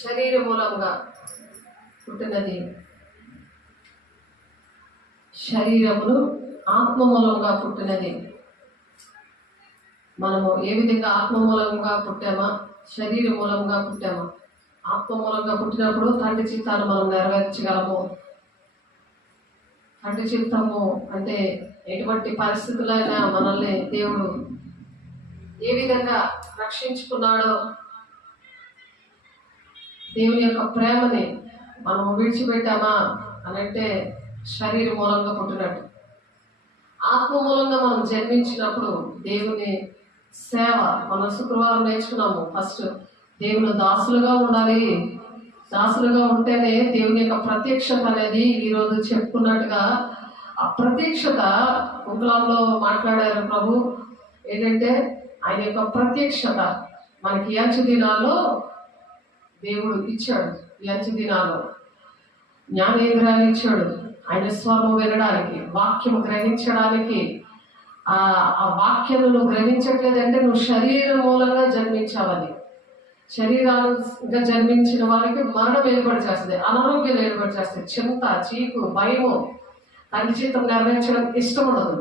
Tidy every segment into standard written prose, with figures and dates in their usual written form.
శరీర మూలంగా పుట్టినది శరీరమును, ఆత్మ మూలంగా పుట్టినది. మనము ఏ విధంగా ఆత్మ మూలంగా పుట్టామా, శరీర మూలంగా పుట్టామా? ఆత్మ మూలంగా పుట్టినప్పుడు తండ్రి చిత్తాన్ని మనం నెరవేర్చగలము. తండ్రి చిత్తము అంటే ఎటువంటి పరిస్థితులైనా మనల్ని దేవుడు ఏ విధంగా రక్షించుకున్నాడో, దేవుని యొక్క ప్రేమని మనము విడిచిపెట్టామా అని అంటే శరీర మూలంగా పుట్టినట్టు. ఆత్మ మూలంగా మనం జన్మించినప్పుడు దేవుని సేవ, మనం శుక్రవారం నేర్చుకున్నాము. ఫస్ట్ దేవుని దాసులుగా ఉండాలి. దాసులుగా ఉంటేనే దేవుని యొక్క ప్రత్యక్షత అనేది ఈరోజు చెప్పుకున్నట్టుగా ఆ ప్రత్యక్షత గుంపులంలో మాట్లాడారు ప్రభు. ఏంటంటే ఆయన యొక్క ప్రత్యక్షత మనకి ఈ అంచు దినాల్లో దేవుడు ఇచ్చాడు. ఈ అంచు దినాల్లో జ్ఞానేంద్రాన్ని ఇచ్చాడు. ఆయన స్వరం వినడానికి, వాక్యం గ్రహించడానికి. ఆ వాక్యాన్ని నువ్వు గ్రహించట్లేదంటే నువ్వు శరీర మూలంగా జన్మించావని. శరీరంగా జన్మించిన వారికి మరణం ఏర్పాటు చేస్తుంది, అనారోగ్యం ఏర్పాటు చేస్తుంది, చింత, చీకు, భయము, తండ్రి జీతం నెరవేర్చడానికి ఇష్టం ఉండదు.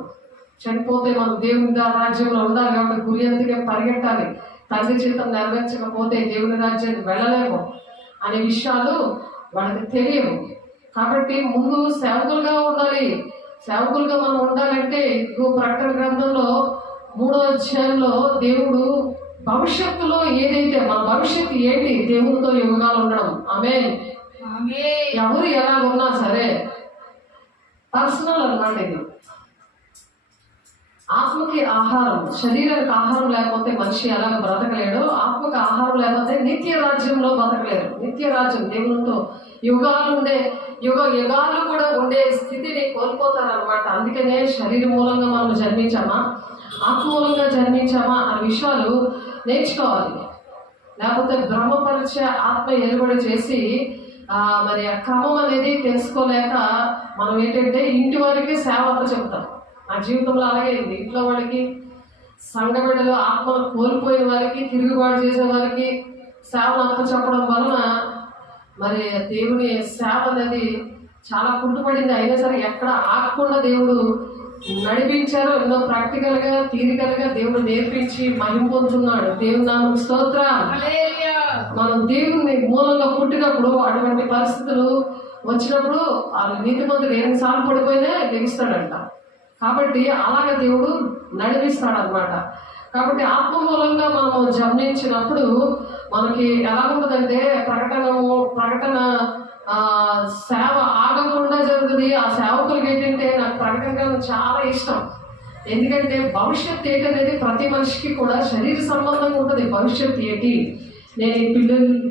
చనిపోతే మనం దేవుని రాజ్యంలో ఉండాలి కాబట్టి గురి అందుకే పరిగెట్టాలి. తండ్రి జీతం నెరవేర్చకపోతే దేవుని రాజ్యానికి వెళ్ళలేము అనే విషయాలు వాళ్ళకి తెలియవు. కాబట్టి ముందు సేవకులుగా ఉండాలి. సేవకులుగా మనం ఉండాలంటే ప్రకటన గ్రంథంలో 3వ అధ్యాయంలో దేవుడు భవిష్యత్తులో ఏదైతే మన భవిష్యత్తు ఏంటి, దేవునితో యుగాలు ఉండడం. ఆమేన్. ఎవరు ఎలా ఉన్నా సరే పర్సనల్ అన్నమాట. ఇది ఆత్మకి ఆహారం, శరీరానికి ఆహారం లేకపోతే మనిషి ఎలాగ బ్రతకలేడు, ఆత్మకి ఆహారం లేకపోతే నిత్య రాజ్యంలో బ్రతకలేరు. నిత్య రాజ్యం దేవునితో యుగాలు కూడా ఉండే స్థితిని కోల్పోతారనమాట. అందుకనే శరీర మూలంగా మనం జన్మించామా, ఆత్మ మూలంగా జన్మించామా అనే విషయాలు నేర్చుకోవాలి. లేకపోతే భ్రమపరిచే ఆత్మ ఎలుబడి చేసి మరి ఆ క్రమం అనేది తెలుసుకోలేక మనం ఏంటంటే ఇంటి వారికి సేవ చెబుతాం. ఆ జీవితంలో అలాగే ఉంది. ఇంట్లో వాళ్ళకి, సంఘ బిడ్డలు, ఆత్మను కోల్పోయిన వారికి, తిరుగుబాటు చేసే వారికి సేవను చెప్పడం వలన మరి దేవుని సేవ అనేది చాలా కుంటుపడింది. అయినా సరే ఎక్కడ ఆగకుండా దేవుడు నడిపించారో ఎన్నో ప్రాక్టికల్గా, థియరికల్గా దేవుడు నేర్పించి మహిమ పొందుతున్నాడు. దేవుని నామముకు స్తోత్రం. మనం దేవుని మూలంగా పుట్టినప్పుడు అటువంటి పరిస్థితులు వచ్చినప్పుడు ఆ నీతిమంతుడు 8 సార్లు పడిపోయినా లెగిస్తాడంట. కాబట్టి అలాగే దేవుడు నడిపిస్తాడు అనమాట. కాబట్టి ఆత్మ మూలంగా మనము జన్మించినప్పుడు మనకి ఎలా ఉంటుందంటే ప్రకటన సేవ ఆగకుండా జరుగుతుంది. ఆ సేవకులకి ఏంటంటే నాకు ప్రకటన చాలా ఇష్టం. ఎందుకంటే భవిష్యత్తు ఏంటనేది ప్రతి మనిషికి కూడా శరీర సంబంధంగా ఉంటుంది. భవిష్యత్తు ఏంటి, నేను ఈ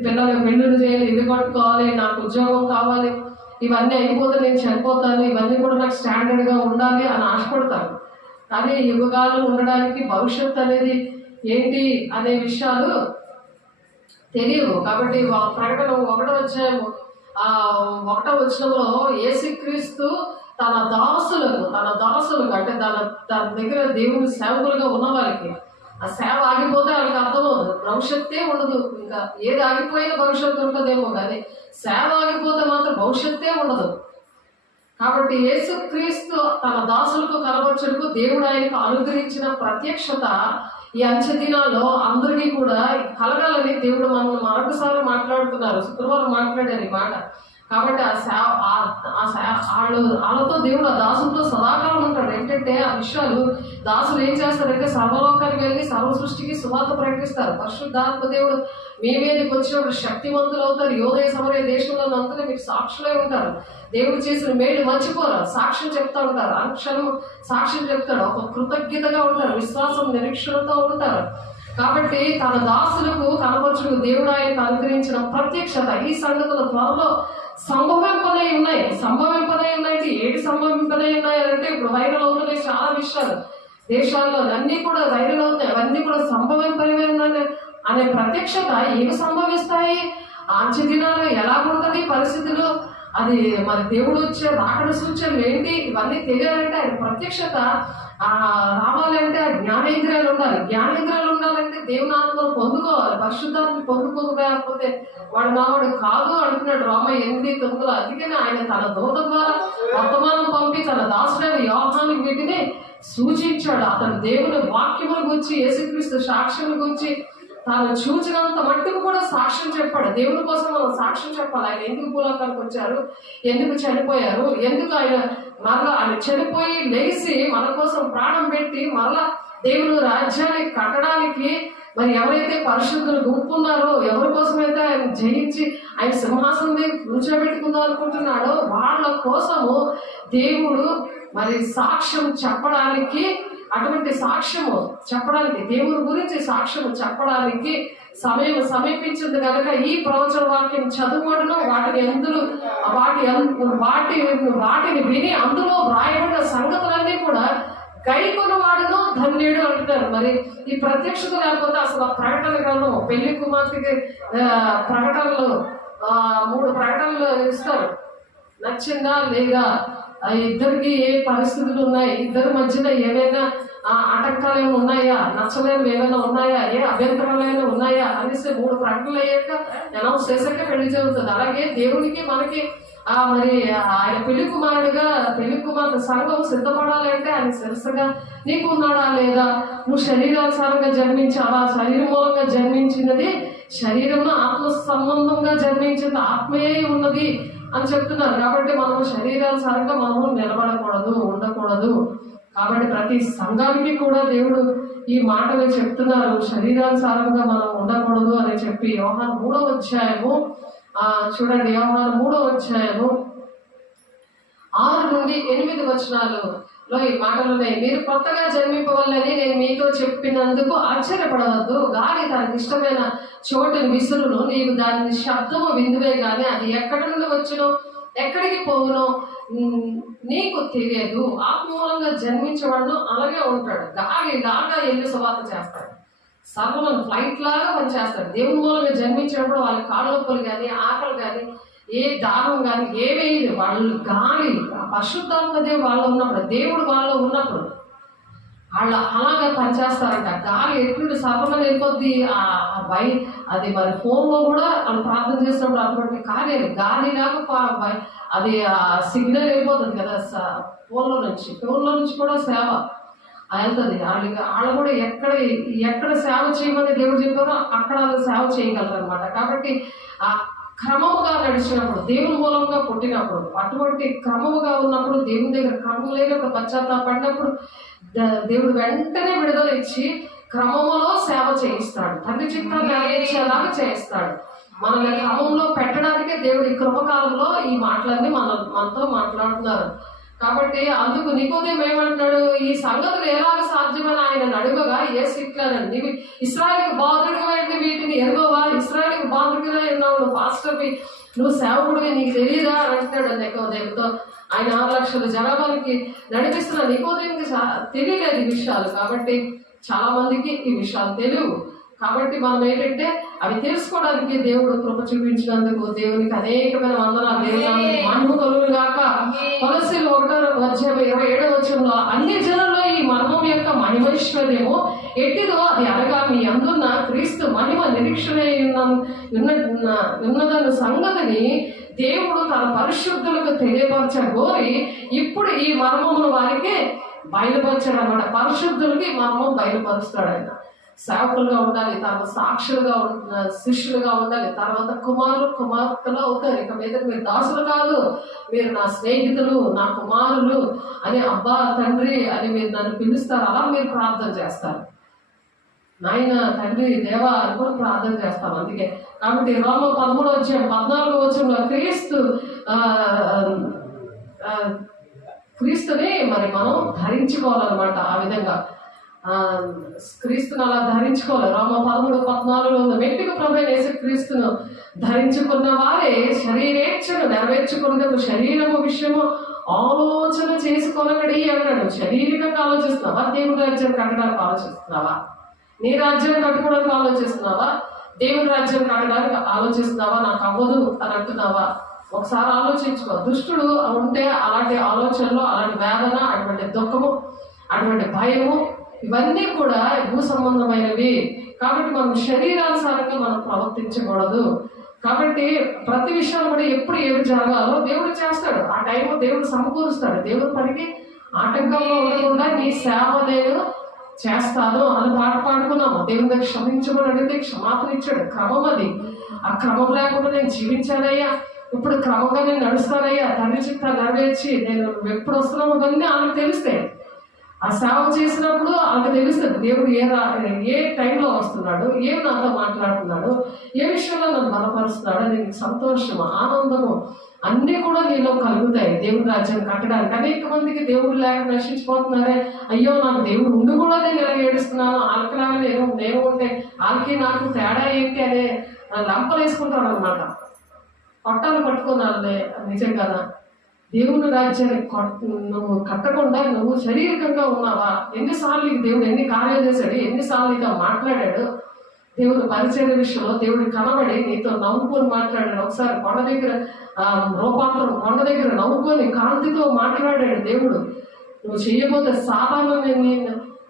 పిల్లలకు పెళ్ళిళ్ళు చేయాలి, ఇల్లు కట్టుకోవాలి, నాకు ఉద్యోగం కావాలి, ఇవన్నీ అయిపోతే నేను చనిపోతాను, ఇవన్నీ కూడా నాకు స్టాండర్డ్గా ఉండాలి అని ఆశపడతాను. కానీ యుగాలు ఉండడానికి భవిష్యత్తు అనేది ఏంటి అనే విషయాలు తెలియవు. కాబట్టి ప్రకటన 1వ అధ్యాయము 1వ వచనంలో యేసుక్రీస్తు తన దాసులకు అంటే తన దగ్గర దేవుని సేవకులుగా ఉన్న వారికి ఆ సేవ ఆగిపోతే వాళ్ళకి అర్థమవుతుంది, భవిష్యత్తే ఉండదు. ఇంకా ఏది ఆగిపోయినా భవిష్యత్తు ఉంటుందేమో, కానీ సేవ ఆగిపోతే మాత్రం భవిష్యత్తే ఉండదు. కాబట్టి యేసుక్రీస్తు తన దాసులకు కనబరచుటకు దేవుడు ఆయనకు అనుగ్రహించిన ప్రత్యక్షత ఈ అంచె దినాల్లో అందరికీ కూడా కలగాలని దేవుడు మనల్ని మరొకసారి మాట్లాడుతున్నారు. శుక్రవారం మాట్లాడారు ఈ మాట. కాబట్టి వాళ్ళతో దేవుడు ఆ దాసులతో సదాకాలం ఉంటాడు. ఏంటంటే ఆ విషయాలు దాసులు ఏం చేస్తారంటే సర్వలోకానికి వెళ్ళి సర్వ సృష్టికి సువార్త ప్రకటిస్తారు. పరిశుద్ధాత్మ దేవుడు మీ మీదకి వచ్చినప్పుడు శక్తివంతులు అవుతారు. యోదయ సమరయ దేశంలో అంతా మీరు సాక్షులై ఉంటారు. దేవుడు చేసిన మేలు మర్చిపోరు, సాక్ష్యం చెప్తా ఉంటారు. అనుక్షణం సాక్ష్యం చెప్తాడు. ఒక కృతజ్ఞతగా ఉంటారు, విశ్వాసం నిరీక్షణతో ఉంటారు. కాబట్టి తన దాసులకు కనబరచుకు దేవుడు ఆయనకు అనుగ్రహించిన ప్రత్యక్షత ఈ సంగతుల త్వరలో సంభవింపనై ఉన్నాయి. ఏడు సంభవింపనై ఉన్నాయంటే ఇప్పుడు వైరల్ అవుతున్నాయి చాలా విషయాలు దేశాల్లో, అన్నీ కూడా వైరల్ అవుతాయి. అవన్నీ కూడా సంభవింపనై ఉన్నాయి అనే ప్రత్యక్షత ఏమి సంభవిస్తాయి, అంచె దినాలు ఎలా ఉంటుంది పరిస్థితులు, అది మరి దేవుడు వచ్చే రాకడ సూచనలు ఏంటి, ఇవన్నీ తెలియాలంటే ఆయన ప్రత్యక్షత రావాలంటే ఆ జ్ఞానేంద్రియాలు ఉండాలి. జ్ఞానేంద్రియాలు ఉండాలంటే దేవుని ఆత్మను పొందుకోవాలి. పరిశుద్ధాత్మ పొందుకోకపోతే వాడు నావాడు కాదు అంటున్నాడు రోమ 8:9. అందుకని ఆయన తన దూత ద్వారా వర్తమానం పంపి తన దాసుడైన యోహానుకి వీటిని సూచించాడు. అతను దేవుని వాక్యముల గురించి, యేసుక్రీస్తు సాక్ష్యం గురించి తాను చూచినంత మట్టుకు కూడా సాక్ష్యం చెప్పాడు. దేవుని కోసం మనం సాక్ష్యం చెప్పాలి. ఆయన ఎందుకు భూలోకానికి వచ్చారు, ఎందుకు చనిపోయారు, ఎందుకు ఆయన చనిపోయి లేచి మన కోసం ప్రాణం పెట్టి మరలా దేవుని రాజ్యాన్ని కట్టడానికి మరి ఎవరైతే పరిశుద్ధులు గుంపున్నారో, ఎవరి కోసమైతే ఆయన జయించి ఆయన సింహాసనం మీద కూర్చోబెట్టుకుందాం అనుకుంటున్నాడో వాళ్ళ కోసము దేవుడు మరి సాక్ష్యం చెప్పడానికి, అటువంటి సాక్ష్యము చెప్పడానికి, దేవుని గురించి సాక్ష్యము చెప్పడానికి సమయం సమీపించింది కనుక ఈ ప్రవచన వాక్యం చదువుకోవడం, వాటిని విని అందులో వ్రాయబడిన సంగతులన్నీ కూడా గైకొనవాడును ధన్యుడు అంటున్నారు. మరి ఈ ప్రత్యక్షత లేకపోతే అసలు ప్రకటన గ్రంథం, పెళ్లి కుమార్తెకి ప్రకటనలు 3 ప్రకటనలు ఇస్తారు. నచ్చిందా లేదా, ఇద్దరికి ఏ పరిస్థితులు ఉన్నాయి, ఇద్దరి మధ్యన ఏమైనా ఆటంకాలు ఏమైనా ఉన్నాయా, నచ్చలేని ఏమైనా ఉన్నాయా, ఏ అభ్యంతరాలైనా ఉన్నాయా అనేసి 3 ప్రకటనలు అయ్యాక అనౌన్స్ చేశాక పెళ్లి జరుగుతుంది. అలాగే దేవునికి మనకి మరి ఆయన పెళ్లి కుమార్తె సంఘం సిద్ధపడాలి అంటే ఆయన శిరస్సుగా నీకు ఉన్నాడా లేదా, నువ్వు శరీరానుసారంగా జన్మించావా, శరీరం మూలంగా జన్మించినది శరీరంలో ఆత్మ సంబంధంగా జన్మించింది ఆత్మయే ఉన్నది అని చెప్తున్నారు. కాబట్టి మనం శరీరానుసారంగా మనము నిలబడకూడదు, ఉండకూడదు. కాబట్టి ప్రతి సంఘానికి కూడా దేవుడు ఈ మాటలు చెప్తున్నారు, శరీరానుసారంగా మనం ఉండకూడదు అని చెప్పి. యోహాను 3వ అధ్యాయము చూడండి, యోహాను 3వ అధ్యాయము 6 నుండి 8 వచనాలలో ఈ మాటలు ఉన్నాయి. మీరు కొత్తగా జన్మింపవల్లని నేను మీతో చెప్పినందుకు ఆశ్చర్యపడవద్దు. గాలి తనకి ఇష్టమైన చోటుని విసురును, నీవు దాని శబ్దము విందువే గాని అది ఎక్కడి నుండి వచ్చునో ఎక్కడికి పోవునో నీకు తెలియదు. ఆత్మూలంగా జన్మించేవాడు అలాగే ఉంటాడు. గాలి లాగా వెళ్ళి సువార్త చేస్తాడు, సర్వలను ఫ్లైట్ లాగా పనిచేస్తాడు. దేవుని మూలంగా జన్మించినప్పుడు వాళ్ళ కాళ్ళ నొప్పులు కానీ, ఆకలి కానీ, ఏ దాహం కానీ ఏవేది వాళ్ళు గాలి పరిశుద్ధాత్మ దేవుడు వాళ్ళు ఉన్నప్పుడు, దేవుడు వాళ్ళు ఉన్నప్పుడు వాళ్ళు అలాగా పనిచేస్తారంట. గాలి ఎటువంటి సర్వమని వెళ్ళిపోద్ది. అది మరి ఫోన్లో కూడా వాళ్ళు ప్రార్థన చేసినప్పుడు అటువంటి కార్యాలు గాలిలాగా అది సిగ్నల్ వెళ్ళిపోతుంది కదా ఫోన్లో నుంచి కూడా సేవ వెళ్తుంది. వాళ్ళు కూడా ఎక్కడ సేవ చేయమని దేవుడు చెప్పారో అక్కడ సేవ చేయగలరు అనమాట. కాబట్టి ఆ క్రమముగా నడిచినప్పుడు, దేవుని మూలంగా పుట్టినప్పుడు, అటువంటి క్రమముగా ఉన్నప్పుడు, దేవుని దగ్గర క్రమం లేక పశ్చాత్తాపడినప్పుడు దేవుడు వెంటనే విడుదల ఇచ్చి క్రమములో సేవ చేయిస్తాడు. తండ్రి చిత్తాన్ని నెరవేర్చేలాగా చేయిస్తాడు. మనల్ని క్రమంలో పెట్టడానికే దేవుడి కృపకాలంలో ఈ మాటలన్నీ మనతో మాట్లాడుతున్నారు. కాబట్టి అందుకు నికోదేము ఏమంటున్నాడు, ఈ సంగతులు ఎలాగ సాధ్యమని ఆయన అడుగగా యేసు ఇట్లానండి, నీవు ఇశ్రాయేలుకు బాధుడుగా వీటిని ఎరుగవా, ఇశ్రాయేలుకు బాధుడుగా ఉన్నావు, నువ్వు పాస్టర్వి, నువ్వు సేవకుడివి, నీకు తెలియదా అని అంటున్నాడు నికోదేముతో. ఆయన 6 లక్షల జనాభానికి నడిపిస్తున్న నికోదేముకి తెలియలేదు ఈ విషయాలు. కాబట్టి చాలా మందికి ఈ విషయాలు తెలియవు. కాబట్టి మనం ఏంటంటే అవి తెలుసుకోవడానికి దేవుడు కృప చూపించినందుకు దేవునికి అనేకమైన వందనాలు. దేవుని మహిమ కలుగును గాక. కొలస్సీలు 1:27 వచనంలో అన్ని జనుల్లో ఈ మర్మం యొక్క మహిమైశ్వర్యము ఎట్టిదో అది అనగా మీ అందున్న క్రీస్తు మహిమ నిరీక్షణ ఉన్నదన్న సంగతిని దేవుడు తన పరిశుద్ధులకు తెలియపరచగోరి ఇప్పుడు ఈ మర్మమును వారికి బయలుపరిచాడు అన్నమాట. పరిశుద్ధులకి మర్మం బయలుపరుస్తాడు ఆయన. సేవకులుగా ఉండాలి, తర్వాత సాక్షులుగా శిష్యులుగా ఉండాలి, తర్వాత కుమార్తెలు అవుతారు. ఇక మీద మీరు దాసులు కాదు, మీరు నా స్నేహితులు, నా కుమారులు అని, అబ్బా తండ్రి అని మీరు నన్ను పిలుస్తారు. అలా మీరు ప్రార్థన చేస్తారు, నాయన తండ్రి దేవా అనుకుని ప్రార్థన చేస్తాం. అందుకే కాబట్టి రోమ 13:14 క్రీస్తుని మరి మనం ధరించుకోవాలన్నమాట. ఆ విధంగా క్రీస్తును అలా ధరించుకోవాలి. రోమ 13:14 వ్యక్తికి ప్రభువైన యేసుక్రీస్తును ధరించుకున్న వారే శరీరేచ్ఛను నెరవేర్చుకున్నకు శరీరము విషయము ఆలోచన చేసుకోనకడి అన్నాడు. శారీరకంగా ఆలోచిస్తున్నావా, దేవుని రాజ్యాన్ని కట్టడానికి ఆలోచిస్తున్నావా, నీ రాజ్యాన్ని కట్టుకోవడానికి ఆలోచిస్తున్నావా, దేవుని రాజ్యాన్ని కట్టడానికి ఆలోచిస్తున్నావా, నాకు అవ్వదు అని అంటున్నావా? ఒకసారి ఆలోచించుకో. దుష్టుడు ఉంటే అలాంటి ఆలోచనలు, అలాంటి వేదన, అటువంటి దుఃఖము అటువంటి భయము ఇవన్నీ కూడా భూ సంబంధమైనవి. కాబట్టి మనం శరీరానుసారంగా మనం ప్రవర్తించకూడదు. కాబట్టి ప్రతి విషయాలు కూడా ఎప్పుడు ఏమి జరగాలో దేవుడు చేస్తాడు. ఆ టైం దేవుడు సమకూరుస్తాడు. దేవుడు పనికి ఆటంకంగా ఉండకుండా నీ సేవ నేను చేస్తాను అని పాట పాడుకున్నాము. దేవుని దగ్గర క్షమించమని అడిగితే క్షమాపణ ఇచ్చాడు. క్రమం అది. ఆ క్రమం లేకుండా నేను జీవించానయ్యా, ఇప్పుడు క్రమంగా నేను నడుస్తానయ్యా, తండ్రి చిత్తాన్ని నెరవేర్చి నేను ఎప్పుడు వస్తున్నామో అవన్నీ ఆమెకు తెలుస్తాయి. ఆ సేవ చేసినప్పుడు ఆమెకు తెలుస్తుంది దేవుడు ఏ టైంలో వస్తున్నాడు, ఏం నాతో మాట్లాడుతున్నాడు, ఏ విషయంలో నన్ను బలపరుస్తున్నాడు. అది నీకు సంతోషము, ఆనందము అన్నీ కూడా నీలో కలుగుతాయి దేవుడి రాజ్యం కట్టడానికి. అనేక మందికి దేవుడు లేక నశించిపోతున్నారే, అయ్యో నాకు దేవుడు ఉండి కూడా నేను ఇలా ఏడుస్తున్నాను, వాళ్ళకిలాగా నేను ఉంటే వాళ్ళకి నాకు తేడా ఏంటి అనే లంపలు వేసుకుంటాడు అనమాట. పట్టాలు పట్టుకున్నాళ్ళే. నిజం కదా, దేవుని రాజ్యాన్ని నువ్వు కట్టకుండా నువ్వు శారీరకంగా ఉన్నావా? ఎన్నిసార్లు దేవుడు ఎన్ని కార్యాలు చేశాడు, ఎన్నిసార్లు ఇక మాట్లాడాడు. దేవుడు పరిచయ విషయంలో దేవుడు కనబడి నీతో నవ్వుకొని మాట్లాడాడు. ఒకసారి కొండ దగ్గర రూపాంతరం కొండ దగ్గర నవ్వుకొని కాంతితో మాట్లాడాడు దేవుడు. నువ్వు చెయ్యబోతే సాధారణ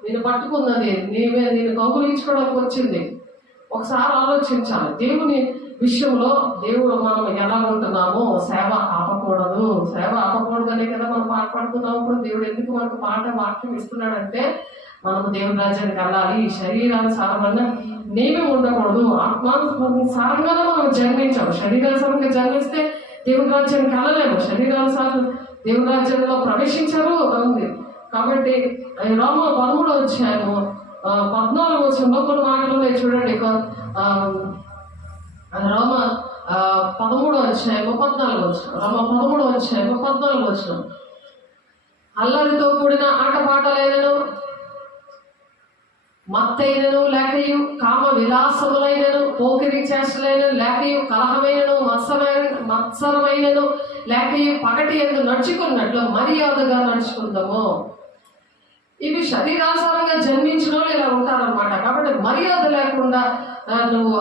నేను పట్టుకున్నది నేను కౌగులించుకోవడానికి వచ్చింది. ఒకసారి ఆలోచించాలి. దేవుని విషయంలో దేవుడు మనం ఎలా ఉంటున్నామో సేవ ఆపకూడదు. సేవ ఆపకూడదనే కదా మనం పాట పాడుతున్నాము. ఇప్పుడు దేవుడు ఎందుకు మనకు వాక్యం ఇస్తున్నాడంటే మనం దేవుని రాజ్యానికి వెళ్ళాలి. శరీరానుసారమైన నేమే ఉండకూడదు. ఆత్మానుసారంగానే మనం జన్మించాము. శరీరానుసారంగా జన్మిస్తే దేవుని రాజ్యానికి వెళ్ళలేము. శరీరానుసారం దేవుని రాజ్యంలో ప్రవేశించారు ఉంది. కాబట్టి రోమ 13వ అధ్యాయము 14వ వచనంలో కొన్ని మాటలు చూడండి. రోమ 13వ అధ్యాయము 14వ వచనం. రోమ 13వ అధ్యాయము 14వ వచనం. అల్లరితో కూడిన ఆటపాటలైనను మత్తైనను లేకయు కామ విలాసములైనను పోకిరి చేష్టలైనను లేకయు కలహమైనను మత్సరమైనను లేకయు పగటి యందు నడుచుకున్నట్లు మర్యాదగా నడుచుకుందాము. ఇవి శరీరానుసారంగా జన్మించిన వాళ్ళు ఇలా ఉంటారనమాట. కాబట్టి మర్యాద లేకుండా నువ్వు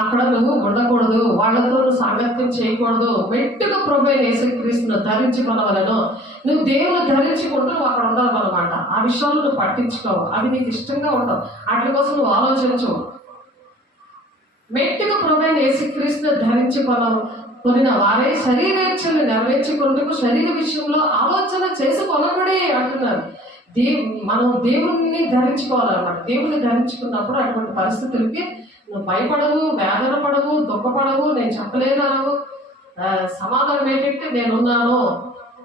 అక్కడ నువ్వు ఉండకూడదు, వాళ్ళతో నువ్వు సాంగత్యం చేయకూడదు. మెట్టుగా ప్రభువైన యేసుక్రీస్తును ధరించుకొనవలెను. నువ్వు దేవుని ధరించుకుంటూ నువ్వు అక్కడ ఉండాలన్నమాట. ఆ విషయాలు నువ్వు పట్టించుకోవు, అవి నీకు ఇష్టంగా ఉండవు, వాటి కోసం నువ్వు ఆలోచించవు. మెట్టుగా ప్రభువైన యేసుక్రీస్తును ధరించుకొనిన వారే శరీరేచ్ఛను నెరవేర్చుకుంటూ శరీర విషయంలో ఆలోచన చేసుకొనబడి అంటున్నారు. మనం దేవుణ్ణి ధరించుకోవాలన్నమాట. దేవుని ధరించుకున్నప్పుడు అటువంటి పరిస్థితులకి నువ్వు భయపడవు, వేదన పడవు, దుఃఖపడవు. నేను చెప్పలేదనవు. సమాధానం ఏంటంటే నేనున్నాను,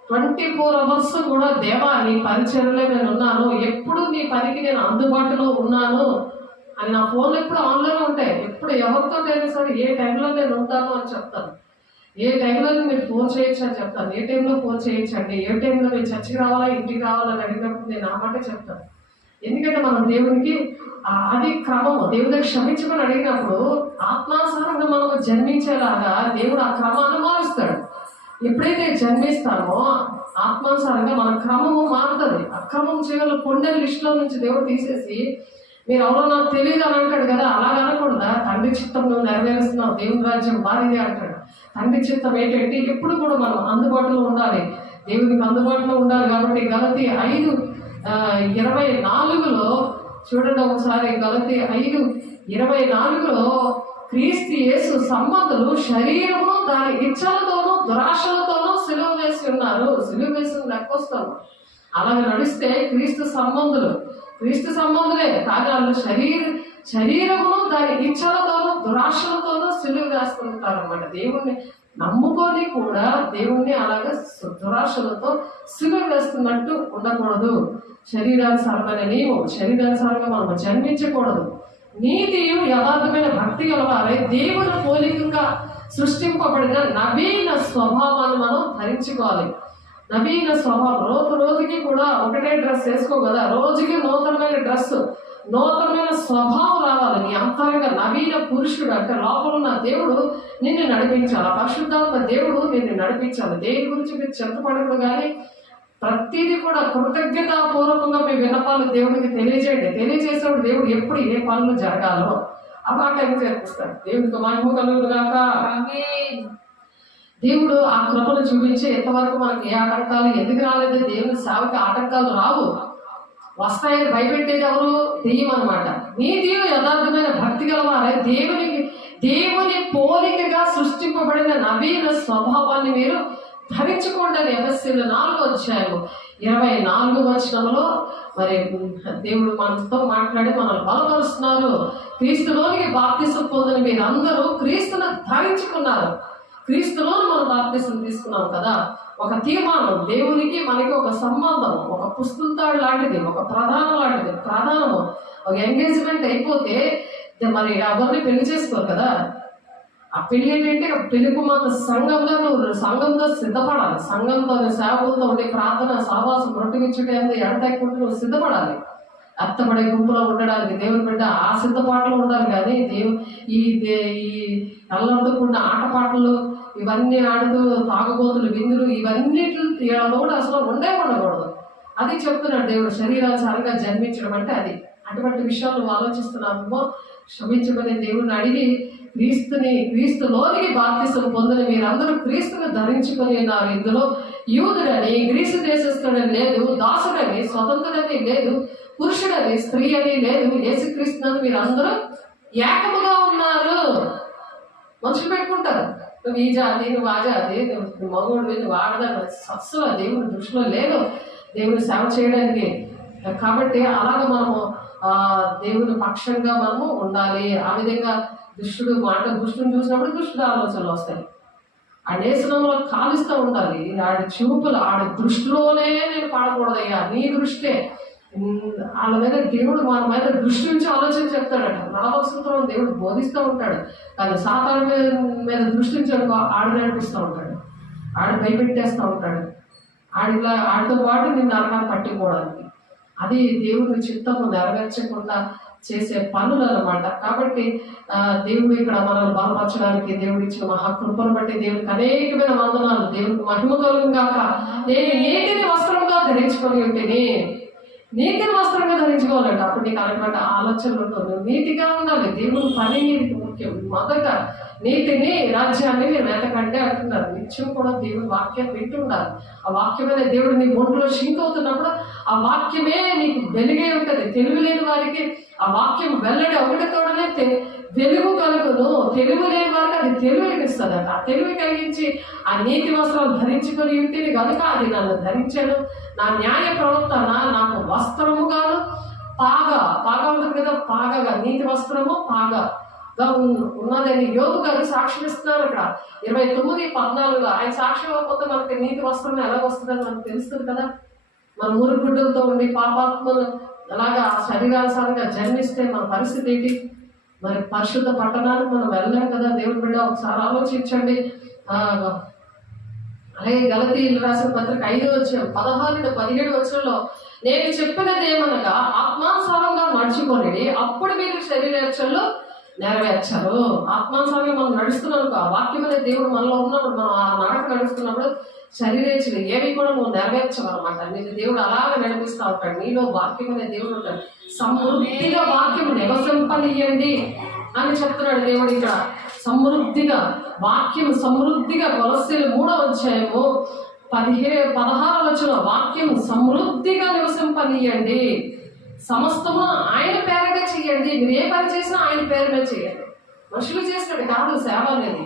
24 hours కూడా దేవా నీ పరిచర్యలో నేనున్నాను, ఎప్పుడు నీ పనికి నేను అందుబాటులో ఉన్నాను అని నా ఫోన్లు ఎప్పుడు ఆన్లైన్ ఉంటాయి. ఎప్పుడు ఎవరితో అయినా సరే ఏ టైంలో నేను ఉంటాను అని చెప్తాను. ఏ టైంలో మీరు ఫోన్ చేయొచ్చు అని చెప్తాను. ఏ టైంలో ఫోన్ చేయొచ్చండి, ఏ టైంలో మీరు చర్చికి రావాలా ఇంటికి రావాలని అడిగినప్పుడు నేను ఆ మాట చెప్తాను. ఎందుకంటే మనం దేవునికి అది క్రమము. దేవుడి క్షమించమని అడిగినప్పుడు ఆత్మానుసారంగా మనం జన్మించేలాగా దేవుడు ఆ క్రమాన్ని మారుస్తాడు. ఎప్పుడైతే జన్మిస్తామో ఆత్మానుసారంగా మన క్రమము మారుతుంది. అక్రమం చేయగల కొండల లిస్టులో నుంచి దేవుడు తీసేసి మీరు ఎవరో నాకు తెలియదు అని అంటాడు కదా. అలాగ అనకుండా తండ్రి చిత్తం నువ్వు నెరవేరుస్తున్నావు, దేవుని రాజ్యం వారిదే అంటాడు. తండ్రి చిత్తం ఏంటంటే ఎప్పుడు కూడా మనం అందుబాటులో ఉండాలి, దేవునికి అందుబాటులో ఉండాలి. కాబట్టి గలతీ 5:24 చూడండి ఒకసారి. గలతీ 5:24 క్రీస్తు యేసు సంబంధులు శరీరము దాని ఇచ్చలతోనూ దురాశలతోనూ సిలువ వేసి ఉన్నారు. సిలువ వేసి లెక్కొస్తాము. అలాగే నడిస్తే క్రీస్తు సంబంధులే కానీ వాళ్ళు శరీరమును దాని ఇచ్చలతోనూ దురాశలతోనూ సిలువ వేస్తుంటారు అన్నమాట. దేవుణ్ణి నమ్ముకొని కూడా దేవుణ్ణి అలాగే దురాశలతో సిలువ వేస్తున్నట్టు ఉండకూడదు. శరీరానుసారమైన నీవు శరీరానుసారంగా మనం జన్మించకూడదు. నీతియు యథార్థమైన భక్తి గలవారై దేవుని పోలికగా సృష్టింపబడిన నవీన స్వభావాన్ని మనం ధరించుకోవాలి. నవీన స్వభావం. రోజుకి కూడా ఒకటే డ్రెస్ వేసుకో కదా. రోజుకి నూతనమైన డ్రెస్, నూతనమైన స్వభావం రావాలి. నీ అంతరంగా నవీన పురుషుడు అంటే లోపల ఉన్న దేవుడు నిన్ను నడిపించాలి. పరిశుద్ధాత్మ దేవుడు నిన్ను నడిపించాలి. దేని గురించి మీరు చింతపడదు కానీ ప్రతిదీ కూడా కృతజ్ఞతాపూర్వకంగా మీ విన్నపాలు దేవుడికి తెలియజేయండి. తెలియజేసేప్పుడు దేవుడు ఎప్పుడు ఏ పనులు జరగాలో ఆ మాట చేపిస్తాడు. దేవుడికి మహిమ కలుగును గాక. దేవుడు ఆ కృపను చూపించి ఎంతవరకు మనకి ఏ ఆటంకాలు ఎందుకు రాలేదు. దేవుని సేవకి ఆటంకాలు రావు. వస్తాయని భయపెట్టేది ఎవరు? దెయ్యం అనమాట. నీతి యథార్థమైన భక్తి గలవారే దేవుని పోలికగా సృష్టింపబడిన నవీన స్వభావాన్ని మీరు ధరించుకోండి అని ఎఫెసీయుల 4:24 మరి దేవుడు మనతో మాట్లాడి మనల్ని బలపరుస్తున్నారు. క్రీస్తులోనికి బాప్తిసం పొందిన మీరందరూ క్రీస్తును ధరించుకున్నారు. క్రీస్తులోని మనం బాప్తిసం తీసుకున్నాం కదా. ఒక తీర్మానం, దేవునికి మనకి ఒక సంబంధం, ఒక పుస్తకాడు లాంటిది, ఒక ప్రధానము. ఒక ఎంగేజ్మెంట్ అయిపోతే మరి ఎవరిని పెళ్లి చేసుకోరు కదా. ఆ పెళ్లి ఏంటంటే పెళ్లి కుమార్తె సంఘంతో సిద్ధపడాలి. సంఘంతో సేవకులతో ఉండే ప్రార్థన సహవాసం రొట్టెమిచ్చుటే ఎడతెక్కుంటూ నువ్వు సిద్ధపడాలి. అత్తపడే గుంపులో ఉండడానికి దేవుని బిడ్డ ఆ సిద్ధపాటలు ఉండాలి. కానీ ఈ అల్లందుకున్న ఆటపాటలు ఇవన్నీ ఆడుతూ తాగుబోతులు విందులు ఇవన్నిటిలో కూడా అసలు ఉండకూడదు. అది చెప్తున్నాడు దేవుడు. శరీరానుసారంగా జన్మించడం అంటే అది. అటువంటి విషయాలు నువ్వు ఆలోచిస్తున్నామో క్షమించమని దేవుడిని అడిగి క్రీస్తులోనికి బాప్తిసం పొందిన మీరందరూ క్రీస్తును ధరించుకొని ఉన్నారు. ఇందులో యూదుడని గ్రీసు దేశస్థుడని లేదు, దాసుడని స్వతంత్రుడని లేదు, పురుషుడని స్త్రీ అని లేదు, యేసుక్రీస్తుని మీరందరూ ఏకముగా ఉన్నారు. మనుషులు పెట్టుకుంటారు, నువ్వు ఈ జాతి, నువ్వు ఆ జాతి, నువ్వు మగోడు, నువ్వు ఆడదాన్ని. అస్సలు దేవుని దృష్టిలో లేదు దేవుని సేవ చేయడానికి. కాబట్టి అలాగ మనము దేవుని పక్షంగా మనము ఉండాలి. ఆ విధంగా దుష్టుని చూసినప్పుడు దుష్టుడు ఆలోచనలు వస్తాయి. ఆ నేసనంలో కాలుస్తూ ఉండాలి. ఆడి చూపులు ఆడి దృష్టిలోనే నేను పడకూడదయ్యా, నీ దృష్టే. వాళ్ళ మీద దేవుడు మన మీద దృష్టి నుంచి ఆలోచన చెప్తాడట. నడవలసిన దేవుడు బోధిస్తూ ఉంటాడు. కానీ సాతాను మీద దృష్టి నుంచి ఆడు నడిపిస్తూ ఉంటాడు, ఆడు భయపెట్టేస్తూ ఉంటాడు. ఆడితో పాటు నిన్ను నరకాన్ని పట్టుకోవడానికి. అది దేవుని చిత్తము నెరవేర్చకుండా చేసే పనులు అన్నమాట. కాబట్టి దేవుడు ఇక్కడ మనల్ని బలపరచడానికి దేవుడు ఇచ్చిన మహాకృపను బట్టి దేవుడికి అనేకమైన వందనాలు. దేవుడికి మహిమ కలుగుగాక. నేను నీతిని వస్త్రంగా ధరించుకొని ఉంటేనే, నీతిని వస్త్రంగా ధరించుకోవాలంట. అప్పుడు నీకు అలాంటి ఆలోచనలు ఉంటుంది. నీతిగా ఉండాలి. దేవుని పని నీకు ముఖ్యం. మొదట నీతిని రాజ్యాన్ని మీరు వెతకంటే అంటున్నారు. నిత్యం కూడా దేవుని వాక్యం వింటూ ఉండాలి. ఆ వాక్యమైన దేవుడు నీ ఒంట్లో షింక్ అవుతున్నప్పుడు ఆ వాక్యమే నీకు వెలుగే ఉంటుంది. తెలివి లేని వారికి ఆ వాక్యం వెల్లడి ఒకటితోడనే వెలుగు కలుగును. తెలివి లేని వారికి అది తెలివినిస్తుంది. ఆ తెలివి కలిగించి ఆ నీతి వస్త్రాలు ధరించుకొని ఇంటిని కనుక అది నన్ను ధరించాను, నా న్యాయ ప్రవర్తన నాకు వస్త్రముగాను పాగా ఉంటుంది కదా, పాగగా నీతి వస్త్రము పాగా ఉన్నదని యోగు గారు సాక్ష్యం ఇస్తున్నారు. ఇక్కడ 29:14 ఆయన సాక్ష్యం ఇవ్వకపోతే మనకి నీతి వస్త్రం ఎలా వస్తుందని మనకు తెలుస్తుంది కదా. మన మురుగుడ్డలతో ఉండి పాపాత్మలు అలాగా శరీరానుసారంగా జన్మిస్తే మన పరిస్థితి ఏంటి? మరి పరిశుద్ధ పట్టణానికి మనం వెళ్ళలేం కదా. దేవుని బిడ్డ ఒకసారి ఆలోచించండి. అలాగే గలతీయులు రాసిన పత్రిక 5:16-17 నేను చెప్పినది ఏమనగా ఆత్మానుసారంగా నడుచుకొని అప్పుడు మీరు శరీరేచ్ఛలు నెరవేర్చారు. ఆత్మానుసారంగా మనం నడుస్తున్నాం. ఆ వాక్యం అనే దేవుడు మనలో ఉన్నప్పుడు మనం ఆ నడక నడుస్తున్నప్పుడు శరీరేచ్ఛలు ఏవి కూడా నువ్వు నెరవేర్చవన్నమాట. నీకు దేవుడు అలాగే నడిపిస్తూ ఉంటాడు. నీలో వాక్యం అనే దేవుడు ఉంటాడు. సమృద్ధిగా వాక్యం నివసింపనియండి అని చెప్తున్నాడు దేవుడు ఇక్కడ. సమృద్ధిగా వాక్యం సమృద్ధిగా కొలస్సీలు 3:16 వాక్యం సమృద్ధిగా నివసింపనియండి. సమస్తము ఆయన పేరుగా చెయ్యండి. మీరు ఏ పని చేసినా ఆయన పేరుగా చేయండి. మనుషులు చేసినట్టు కాదు సేవ అనేది.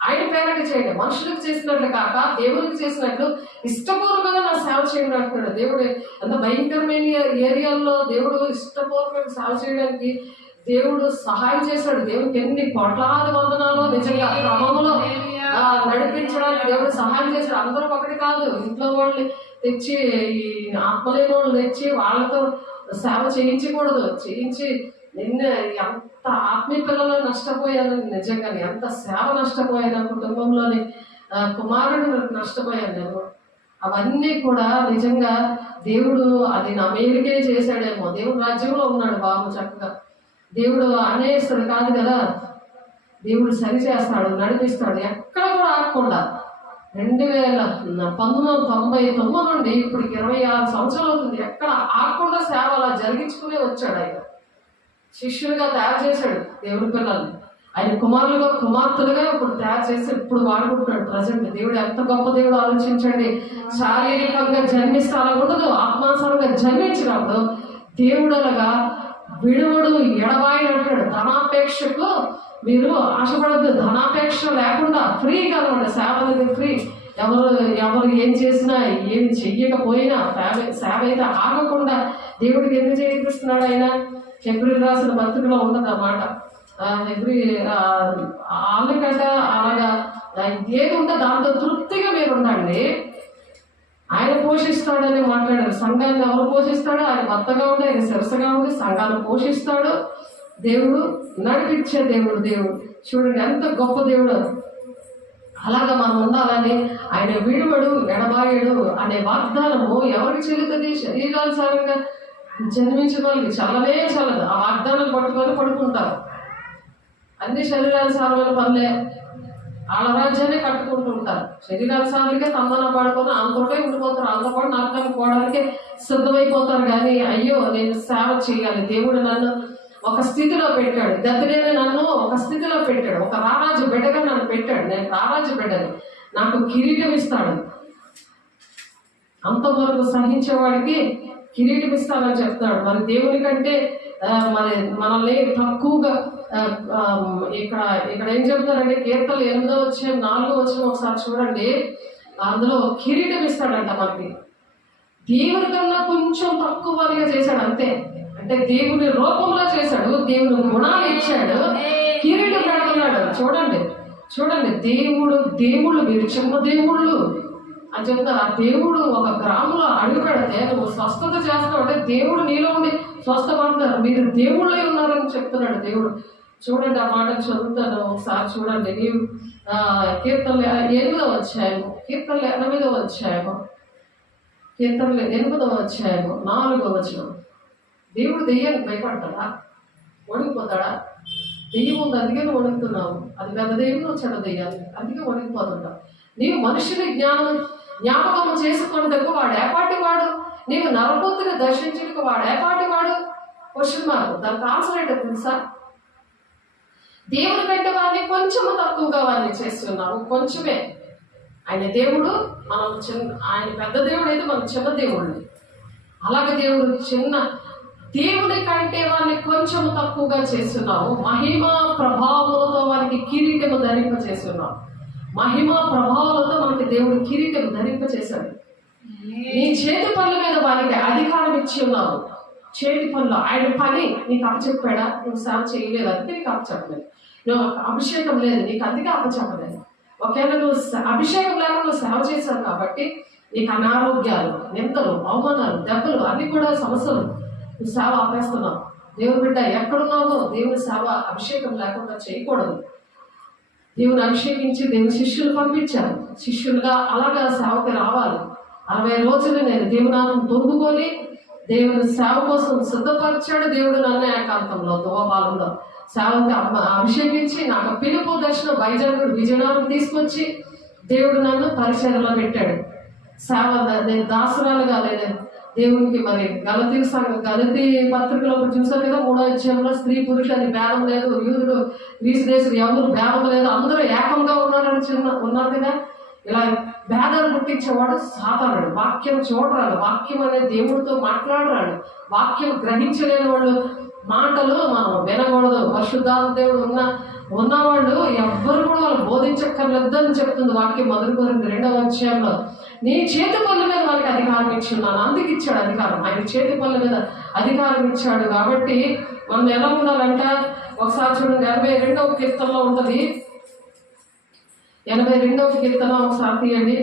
ఆయన పేరుగా చేయండి. మనుషులకు చేసినట్లు కాక దేవునికి చేసినట్లు ఇష్టపూర్వకంగా నా సేవ చేయండి అంటున్నాడు దేవుడు. ఎంత భయంకరమైన ఏరియాల్లో దేవుడు ఇష్టపూర్వకంగా సేవ చేయడానికి దేవుడు సహాయం చేశాడు. దేవుడికి ఎన్ని కోట్లాది వందనాలు నిజంగా క్రమంలో నడిపించడానికి దేవుడు సహాయం చేశాడు. అందరూ ఒకటి కాదు. ఇంట్లో వాళ్ళు తెచ్చి ఈ ఆత్మలేని వాళ్ళు తెచ్చి వాళ్ళతో సేవ చేయించకూడదు. చేయించి నిన్ను ఎంత ఆత్మీయ పిల్లలు నష్టపోయాను, నిజంగా ఎంత సేవ నష్టపోయాను, కుటుంబంలోని కుమారుడు నష్టపోయాను నేను. అవన్నీ కూడా నిజంగా దేవుడు అది నా మేలుకే చేశాడేమో. దేవుడు రాజ్యంలో ఉన్నాడు బాబు చక్కగా. దేవుడు అనేస్తాడు కాదు కదా. దేవుడు సరి చేస్తాడు, నడిపిస్తాడు. ఎక్కడ కూడా ఆగకుండా 1999 నుండి ఇప్పటికి 26 సంవత్సరాలు అవుతుంది. ఎక్కడ ఆగకుండా సేవ అలా జరిగించుకునే వచ్చాడు. ఆయన శిష్యులుగా తయారు చేశాడు దేవుడి పిల్లల్ని. ఆయన కుమారులుగా కుమార్తెలుగా ఇప్పుడు తయారు చేసి ఇప్పుడు వాడుకుంటున్నాడు ప్రజెంట్. దేవుడు ఎంత గొప్ప దేవుడు ఆలోచించండి. శారీరకంగా జన్మిస్తే అలా ఉండదు. ఆత్మానుసారంగా జన్మించినప్పుడు దేవుడు అలాగా విడువడు ఎడబాయిని అంటాడు. ధనాపేక్షకు మీరు ఆశపడద్దు. ధనాపేక్ష లేకుండా ఫ్రీగా అనమాట. సేవ అనేది ఫ్రీ. ఎవరు ఏం చేసినా ఏమి చెయ్యకపోయినా సేవ అయితే ఆగకుండా దేవుడికి ఎందుకు చేయిస్తున్నాడు ఆయన? హెబ్రీయులకు రాసిన పత్రికలో ఉండదు అన్నమాట. ఆళ్ళకంట అలాగా ఏది ఉంటే దాంతో తృప్తిగా మీరు ఉండండి. ఆయన పోషిస్తాడని మాట్లాడారు. సంఘాన్ని ఎవరు పోషిస్తాడు? ఆయన భర్తగా ఉండి, ఆయన శిరసగా ఉండి సంఘాన్ని పోషిస్తాడు. దేవుడు నడిపించే దేవుడు. చూడండి ఎంత గొప్ప దేవుడు. అలాగా మనం ఉండాలని ఆయన విడువడు ఎడబాయడు అనే వాగ్దానము ఎవరికి చెల్లుతుంది? శరీరానుసారంగా జన్మించిన వాళ్ళకి చల్లదు. ఆ వాగ్దానాలు పట్టుకొని పడుకుంటారు. అన్ని శరీరానుసారమైన పనులే. వాళ్ళ రాజ్యాన్ని కట్టుకుంటూ ఉంటారు. శరీరానుసారంగా తందన పాడుకొని అందరికీ ఉండిపోతారు. అందరూ కూడా నరకానికి పోవడానికి సిద్ధమైపోతారు. కానీ అయ్యో నేను సేవ చేయాలి, దేవుడు నన్ను ఒక స్థితిలో పెట్టాడు, గతిలేని నన్ను ఒక స్థితిలో పెట్టాడు, ఒక రారాజు బిడ్డగా నన్ను పెట్టాడు, నేను రారాజు బిడ్డని, నాకు కిరీటం ఇస్తాడు, అంతవరకు సహించేవాడికి కిరీటం ఇస్తానని చెప్తాడు. మరి దేవుని కంటే మరి మనల్ని తక్కువగా ఇక్కడ ఏం చెప్తారంటే కీర్తనలు 8వ అధ్యాయం 4వ వచనం ఒకసారి చూడండి. అందులో కిరీటం ఇస్తాడంట మనకి. దేవుని కన్నా కొంచెం తక్కువ వారిగా చేశాడు అంతే. అంటే దేవుని రూపంలో చేశాడు, దేవుని గుణాలు ఇచ్చాడు, కిరీటం పెడుతున్నాడు. చూడండి దేవుళ్ళు మీరు చిన్న దేవుళ్ళు అని చెప్తారు. ఆ దేవుడు ఒక గ్రామంలో అడుగు పెడితే నువ్వు స్వస్థత చేస్తావు అంటే దేవుడు నీలో ఉండి స్వస్థపడతారు. మీరు దేవుళ్ళై ఉన్నారని చెప్తున్నాడు దేవుడు. చూడండి ఆ మాట చదువుతాను ఒకసారి చూడండి. నీవు కీర్తనలు 8వ అధ్యాయము, కీర్తనలు 8వ అధ్యాయము, కీర్తనలు 8వ అధ్యాయము 4వ వచనం. దేవుడు దెయ్యానికి భయపడతాడా? వణికిపోతాడా? దెయ్యం ఉంది అందుకే నువ్వు వణుకుతున్నావు. అది పెద్ద దెయ్యం, నువ్వు చెడ్డ దెయ్యాలి అందుకే వణికిపోతుంటావు. నీవు మనుషుని జ్ఞాపకం చేసుకునేందుకు వాడు ఏపాటి వాడు? నీవు నరపుత్రిని దర్శించుటకు వాడు ఏపాటి వాడు? Question mark. దానికి ఆన్సర్ ఏంటో తెలుసా? దేవుని కంటే వారిని కొంచెము తక్కువగా వారిని చేస్తున్నావు. కొంచెమే. ఆయన దేవుడు, మనం ఆయన పెద్ద దేవుడు అయితే మనం చిన్న దేవుడు. అలాగే దేవుడు దేవుని కంటే వారిని కొంచెము తక్కువగా చేస్తున్నావు. మహిమ ప్రభావాలతో వారికి కిరీటము ధరింప చేస్తున్నావు. మహిమ ప్రభావాలతో మనకి దేవుడు కిరీటం ధరింపచేశాడు. నీ చేతి పనుల మీద వారికి అధికారం ఇచ్చి ఉన్నావు. చేతి పనులు ఆయన పని నీకు అప్పచెప్పాడా? నువ్వు సేవ చేయలేదు అందుకే నీకు అప్పచెప్పలేదు. నువ్వు అభిషేకం లేదు నీకు అందుకే అప్పచెప్పలేదు. ఒకవేళ నువ్వు అభిషేకం లేకుండా నువ్వు సేవ చేశావు కాబట్టి నీకు అనారోగ్యాలు, నిందలు, అవమానాలు, దెబ్బలు అన్ని కూడా సమస్యలు. నువ్వు సేవ ఆపేస్తున్నావు. దేవుని బిడ్డ ఎక్కడున్నావో దేవుని సేవ అభిషేకం లేకుండా చేయకూడదు. దేవుని అభిషేకించి దేవుని శిష్యులు పంపించారు. శిష్యులుగా అలాగా సేవకి రావాలి. 60 రోజులు నేను దేవునామం తొంగుకొని దేవుని సేవ కోసం సిద్ధపరిచాడు దేవుడు. నన్ను ఏకాంతంలో దువపాలంలో సేవకి అభిషేకించి నాకు పిలుపు దర్శనం వైజాగ్ విజయనగరం తీసుకొచ్చి దేవుడు నన్ను పరిచర్యలో పెట్టాడు. సేవ నేను దాసురాలుగా లేదు దేవునికి. మరి గలతీ పత్రికలో చూసారు కదా, 3వ అధ్యాయంలో స్త్రీ పురుషులు అని భేదం లేదు, యూదుడు గ్రీసుదేశుడు ఎవరు భేదం లేదు, అందరూ ఏకంగా ఉన్నారు కదా. ఇలా భేదాలు పుట్టించేవాడు సాతానుడు. వాక్యం చూడరాడు, వాక్యం అనేది దేవుడితో మాట్లాడరాడు, వాక్యం గ్రహించలేని వాళ్ళు మాటలు మనం వినకూడదు. పరిశుద్ధాత్మ దేవుడు ఉన్నవాళ్ళు ఎవ్వరు కూడా వాళ్ళు బోధించక్కర్లేదని చెప్తుంది వాక్యం. 2వ అధ్యాయంలో నీ చేతి పనుల మీద వాళ్ళకి అధికారం ఇచ్చున్నాను. అందుకు ఇచ్చాడు అధికారం. ఆయన చేతి పనుల మీద అధికారం ఇచ్చాడు. కాబట్టి మనం ఎలా ఉండాలంట ఒకసారి చూడండి. 82వ కీర్తనలో ఉంటుంది. 82వ కీర్తన ఒకసారి తీయండి.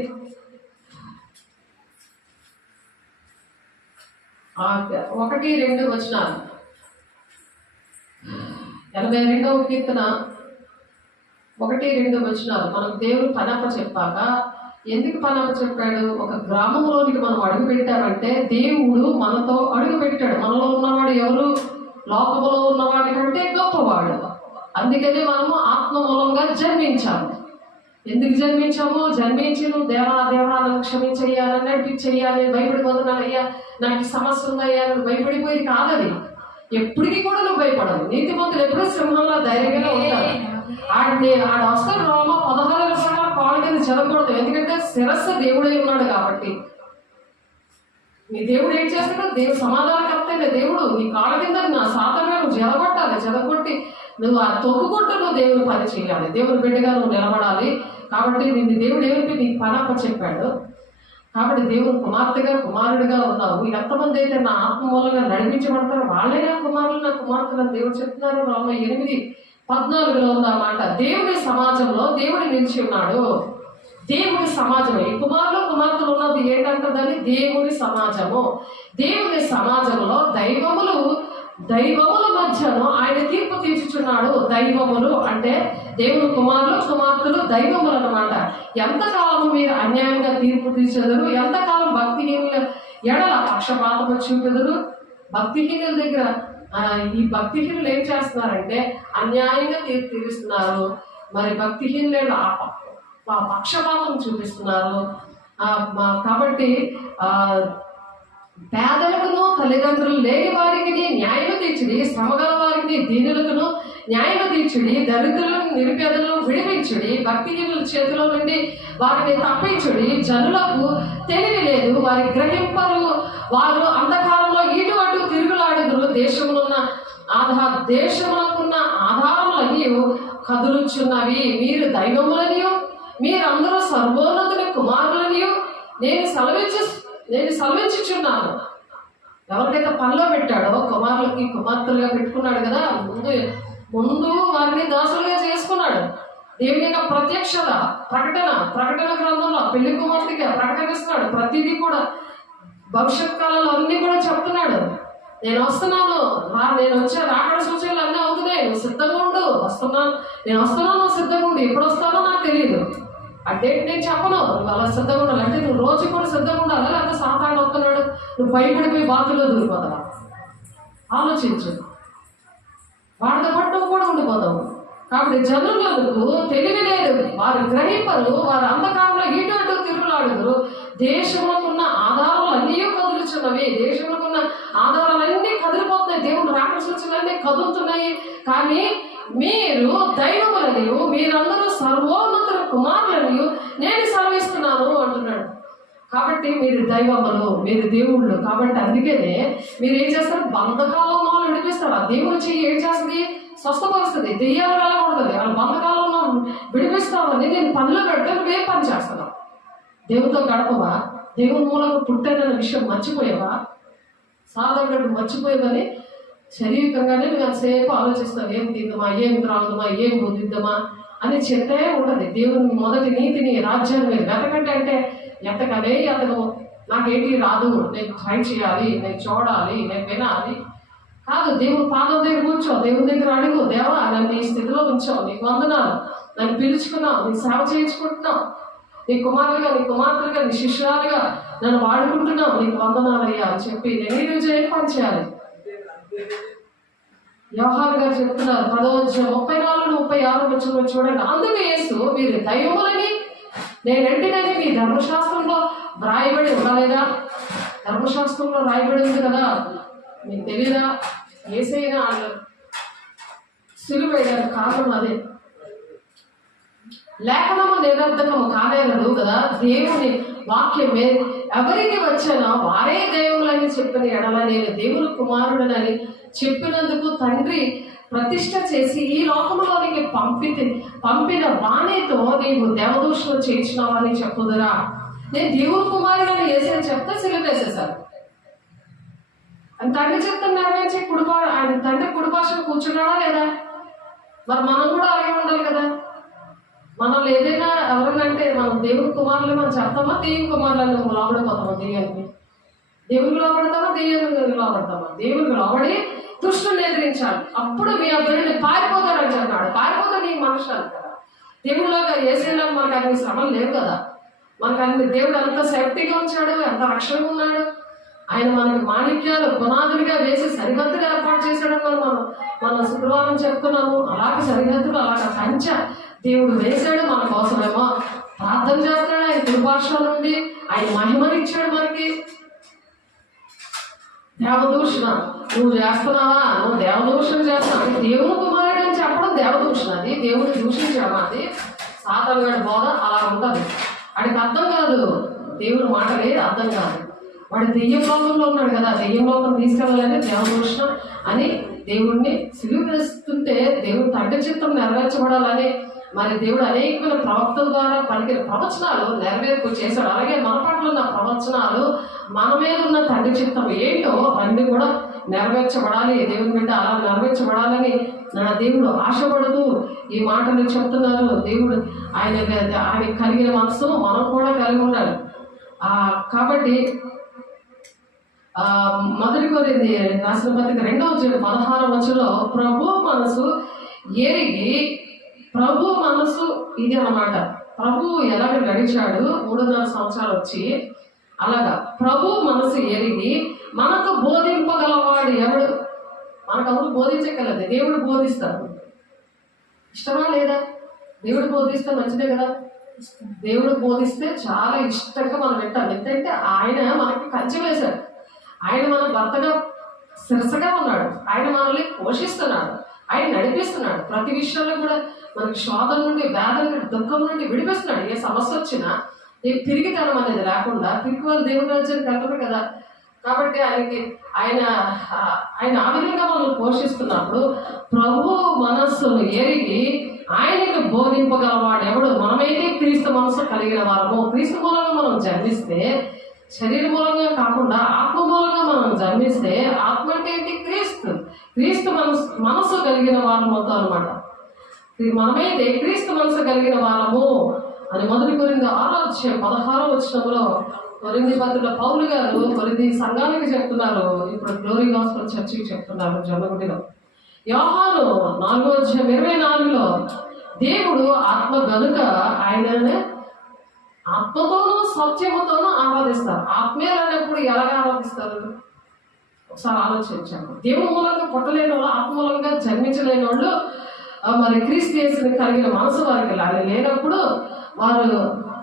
1-2 వచనాలు. 82వ కీర్తన 1-2 వచనాలు. మనం దేవుడు పనప్ప చెప్పాక ఎందుకు పనప్ప చెప్పాడు? ఒక గ్రామంలోనికి మనం అడుగు పెట్టామంటే దేవుడు మనతో అడుగు పెట్టాడు. మనలో ఉన్నవాడు ఎవరు? లోకములో ఉన్నవాడి కంటే గొప్పవాడు. అందుకని మనము ఆత్మ మూలంగా జన్మించాము. ఎందుకు జన్మించాము? జన్మించి నువ్వు దేవా నన్ను క్షమించయ్యా, నడిపించయ్యాలి, భయపడిపోతున్నానయ్యా, నాకు సమస్య ఉందయ్యా, నువ్వు భయపడిపోయేది కాదది. ఎప్పటికీ కూడా నువ్వు భయపడవు. నీతిమంతులు ఎప్పుడూ సింహంలో ధైర్యంగా ఉంటారు. ఆడ వస్తాడు రోమ 16 కాళ్ళ కింద చదవకూడదు, ఎందుకంటే శిరస్సు దేవుడై ఉన్నాడు కాబట్టి. నీ దేవుడు ఏం చేస్తాడు? దేవుడు సమాధానకర్తైన దేవుడు. నీ కాళ్ళ కింద నా సాధనగా నువ్వు జరగొట్టాలి, నువ్వు ఆ తొక్కుకుంటూ నువ్వు దేవుని పని చేయాలి, దేవుని బిడ్డగా నువ్వు నిలబడాలి. కాబట్టి నిన్ను దేవుడు ఏమిటి నీ పని అప్ప చెప్పాడు. కాబట్టి దేవుని కుమార్తెగా కుమారుడిగా ఉన్నావు. ఎంతమంది అయితే నా ఆత్మ మూలంగా నడిపించబడతారో వాళ్ళే నా కుమారులు నా కుమార్తెలు దేవుడు చెప్తున్నారు. రోమ 8:14 ఉంది ఆ మాట. దేవుని సమాజంలో దేవుడు నిలిచి ఉన్నాడు. దేవుని సమాజం, ఈ కుమారులు కుమార్తెలు ఉన్నది ఏంటంటదని దేవుని సమాజము. దేవుని సమాజంలో దైవముల మధ్యను ఆయన తీర్పు తీర్చుచున్నాడు. దైవములు అంటే దేవుని కుమారులు కుమార్తెలు దైవములు అన్నమాట. ఎంతకాలం మీరు అన్యాయంగా తీర్పు తీర్చెదరు, ఎంతకాలం భక్తిహీనుల ఎడల పక్షపాతము చూపెదరు. భక్తిహీనుల దగ్గర ఈ భక్తిహీనులు ఏం చేస్తున్నారంటే అన్యాయంగా తీర్పు తీరుస్తున్నారు. మరి భక్తిహీనుల పక్షపాతం చూపిస్తున్నారు. కాబట్టి పేదలకును తల్లిదండ్రులు లేని వారికి న్యాయం తీర్చుడి, శ్రమగల వారికి దీనులకును న్యాయం తీర్చుడి, దరిద్రులను నిరుపేదలను విడిపించుడి, భక్తిహీనుల చేతిలో నుండి వారిని తప్పించుడి. జనులకు తెలివి లేదు, వారి గ్రహింపరు, వారు అంధకారంలో ఇటు అటు తిరుగులాడుదురు. దేశమునుకున్న ఆధారములన్నీ కదులుచున్నవి. మీరు దైవములనియు మీరందరూ సర్వోన్నతుని కుమారులనియు నేను సెలవించుచున్నాను. ఎవరికైతే పనిలో పెట్టాడో కుమారులకి కుమార్తెలుగా పెట్టుకున్నాడు కదా, ముందు వారిని దాసులుగా చేసుకున్నాడు. దేవుని యొక్క ప్రకటన గ్రంథంలో పెళ్లి కుమార్తెగా ప్రకటనిస్తున్నాడు. ప్రతిదీ కూడా భవిష్యత్ కాలంలో అన్ని కూడా చెప్తున్నాడు. నేను వస్తున్నాను, నేను వచ్చే రాకడ సూచనలు అన్నీ అవుతున్నాయి, నువ్వు సిద్ధంగా ఉండు, నేను వస్తున్నాను, సిద్ధంగా ఉండు. ఎప్పుడు వస్తానో నాకు తెలియదు, ఆ డేట్ నేను చెప్పను. నువ్వు అలా సిద్ధంగా ఉండాలి అంటే నువ్వు రోజు కూడా సిద్ధంగా ఉండాలి. లేకపోతే సాతాను వస్తున్నాడు, నువ్వు భయపడిపోయి బాతుల్లో దూరిపోతావా? ఆలోచించు, వాడితో పాటు నువ్వు కూడా ఉండిపోతావు. కాబట్టి జనులకు తెలివి లేదు, వారు గ్రహింపరు, వారు అంధకారంలో ఇటు అటు తిరుగులాడుదురు. దేశంలోకున్న ఆధారాలు అన్నీ కదులుచున్నవి, దేశంలోకున్న ఆధారాలన్నీ కదిలిపోతున్నాయి, దేవుడు రాకడ సూచనలన్నీ కదులుతున్నాయి. కానీ మీరు దైవములనియు మీరందరూ సర్వోన్నతుల కుమారులనియు నేను సెలవిస్తున్నాను అంటున్నాడు. కాబట్టి మీరు దైవములు, మీరు దేవుళ్ళు. కాబట్టి అందుకనే మీరు ఏం చేస్తారు? బంధకాలంలో విడిపిస్తారు. ఆ దేవుడు చెయ్యి ఏం చేస్తుంది? స్వస్థపరుస్తుంది. దెయ్యాలు వెళ్ళకూడదు, వాళ్ళ బంధకాలంలో విడిపిస్తామని నేను పనిలో పెడితే నువ్వేం పని చేస్తున్నావు? దేవుడితో గడపవా? దేవుని మూలంగా పుట్టానన్న విషయం మర్చిపోయావా? సాధారణ మర్చిపోయావని శరీరంగానే నువ్వు ఎంతసేపు ఆలోచిస్తావు, ఏం తిద్దామా, ఏం త్రాగుదామా, ఏం బుద్ధిద్దామా అని చెప్తే ఉంటుంది. దేవుని మొదటి నీతిని రాజ్యాన్ని మీరు వెతకంటే ఎతకనే అతను నాకేంటి రాదు, నేను ట్రై చేయాలి, నేను చూడాలి, నేను వినాలి కాదు. దేవుని పాదం దగ్గర కూర్చో, దేవుని దగ్గర అడుగు, దేవా నన్ను ఈ స్థితిలో ఉంచావు, నీకు వందనాలు, నన్ను పిలుచుకున్నావు, నీకు సేవ చేయించుకుంటున్నావు, నీ కుమారులుగా నీ కుమార్తెలుగా నీ శిష్యురాలుగా నన్ను వాడుకుంటున్నావు, నీకు వందనాలయ్యా అని చెప్పి నేను ఈ రోజు ఏం పని చేయాలి? యోహాను గారు చెప్తున్నారు 34-36 చూడండి. అందుకు యేసు మీరు దైవములని నేనంటేనని మీ ధర్మశాస్త్రంలో వ్రాయబడి ఉండలేదా? ధర్మశాస్త్రంలో రాయబడి ఉంది కదా, మీకు తెలీదా? యేసయ్యను వాళ్ళు సిలువ వేయడానికి కారణం అదే. లేఖనము నిరర్ధకము కానేరదు కదా. దేవుని వాక్యమే ఎవరికి వచ్చానో వారే దైవములని చెప్పిన ఎడల నేను దేవుని కుమారుడనని చెప్పినందుకు తండ్రి ప్రతిష్ట చేసి ఈ లోకంలోనికి పంపిన వాణితో నీవు దేవదూషణ చేయించినావని చెప్పుదురా? నేను దేవుని కుమారుడని వేసేది చెప్తే సిలువేసేశారు. తండ్రి చెప్తాను నెరవేర్చి ఆయన తండ్రి కుడి భాషను కూర్చున్నాడా లేదా? మరి మనం కూడా అలాగే ఉండాలి కదా. మనల్ని ఏదైనా ఎవరినంటే మనం దేవుని కుమారులు మనం చెప్తామా, దేవుని కుమారులను లోబడిపోతామా? దేవునికి లోబడతామా, దెయ్యానికి లోబడతామా? దేవునికి లోబడి దుష్టుని ఎదిరించాలి, అప్పుడు మీ అబ్బాయిని పారిపోతారని చెప్పాడు. పారిపోతా నీ మనుషులు కదా. దేవుడిలాగా ఏసైనా మనకు అన్ని శ్రమలు లేవు కదా. మనకు అన్ని దేవుడు ఎంత సేఫ్టీగా ఉంచాడు, ఎంత రక్షణగా ఉన్నాడు. ఆయన మనకి మాణిక్యాలు పునాదులుగా వేసి సరిహద్దులు ఏర్పాటు చేశాడని మనం శుక్రవారం చెప్తున్నాము. అలాగే సరిహద్దులు అలాగ కంచ దేవుడు వేశాడు మన కోసమేమో. ప్రార్థన చేస్తాడు ఆయన కుడిపార్శ్వ నుండి, ఆయన మహిమనిచ్చాడు మనకి. దేవదూషణ నువ్వు చేస్తున్నావా? నువ్వు దేవదూషణ చేస్తున్నావు. దేవుని కుమారుడు అని చెప్పడం దేవదూషణ, అది దేవుడిని దూషించామా, అది సాతాను గారి బోధ అలా ఉంటుంది. వాడికి అర్థం కాదు, దేవుడి మాటలే అర్థం కాదు. వాడు దెయ్యం లోకంలో ఉన్నాడు కదా, దెయ్యం లోకం తీసుకెళ్ళాలని దేవదూషణ అని దేవుడిని సిలువ వేస్తుంటే దేవుడు తండ్రి చిత్తం నెరవేర్చబడాలని మరి దేవుడు అనేకమైన ప్రవక్తల ద్వారా పలికిన ప్రవచనాలు నెరవేర్పు చేశాడు. అలాగే మన పట్ల ఉన్న ప్రవచనాలు, మన మీద ఉన్న తండ్రి చిత్తం ఏంటో అన్నీ కూడా నెరవేర్చబడాలి. దేవుని బిడ్డ అలా నెరవేర్చబడాలని దేవుడు ఆశపడుతూ ఈ మాటలు చెప్తున్నారు. దేవుడు ఆయన కలిగిన మనసు మనం కూడా కలిగి ఉండాలి. కాబట్టి మొదటి కొరింథీ రాసిన పత్రిక 2:16 ప్రభు మనసు ఎరిగి, ప్రభు మనసు ఇది అన్నమాట. ప్రభు ఎలాగ నడిచాడు 3.5 సంవత్సరాలు వచ్చి, అలాగా ప్రభు మనసు ఎరిగి మనకు బోధింపగలవాడు ఎవడు? మనకు ఎవరు బోధించగలదు, దేవుడు బోధిస్తాడు. ఇష్టమా లేదా? దేవుడు బోధిస్తే మంచిదే కదా. దేవుడు బోధిస్తే చాలా ఇష్టంగా మనం వింటాం. ఎందుకంటే ఆయన మనకి కంచె వేశాడు, ఆయన మన భర్తగా శిరసగా ఉన్నాడు, ఆయన మనల్ని పోషిస్తున్నాడు, ఆయన నడిపిస్తున్నాడు. ప్రతి విషయంలో కూడా మనకి శోధన నుండి, వేదన నుండి, దుఃఖం నుండి విడిపిస్తున్నాడు. ఏ సమస్య వచ్చినా తిరిగితనం అనేది లేకుండా తిరిగి వాళ్ళు దేవుడి రాజ్యానికి వెళ్తారు కదా. కాబట్టి ఆయన ఆ విధంగా మనల్ని పోషిస్తున్నప్పుడు ప్రభు మనస్సును ఎరిగి ఆయనకు బోధింపగలవాడు ఎవడు? మనమైతే క్రీస్తు మనసు కలిగిన వారము. క్రీస్తు మూలంగా మనం జన్మిస్తే, శరీర మూలంగా కాకుండా ఆత్మ మూలంగా మనం జన్మిస్తే, ఆత్మ అంటే ఏంటి? క్రీస్తు మనసు కలిగిన వారము అవుతాం అనమాట. మనమైతే క్రీస్తు మనసు కలిగిన వారము అని మొదటి కొరింథీ 6:16 కొరింథీ పత్రికలో పౌలు గారు కొరింథీ సంఘానికి చెప్తున్నారు. ఇప్పుడు గ్లోరీ గాస్పెల్ చర్చికి చెప్తున్నారు జొన్నగుడిలో. యోహాను 4:24 దేవుడు ఆత్మ గనుక ఆయననే ఆత్మతోనూ సత్యముతోనూ ఆరాధిస్తారు. ఆత్మీయులైనప్పుడు ఎలాగ ఆరాధిస్తారు? ఒకసారి ఆలోచించాము. దేవుని మూలంగా పుట్టలేని వాళ్ళు, ఆత్మ మూలంగా జన్మించలేని వాళ్ళు మరి క్రీస్తు యేసుని కలిగిన మనసు వారికి లేనప్పుడు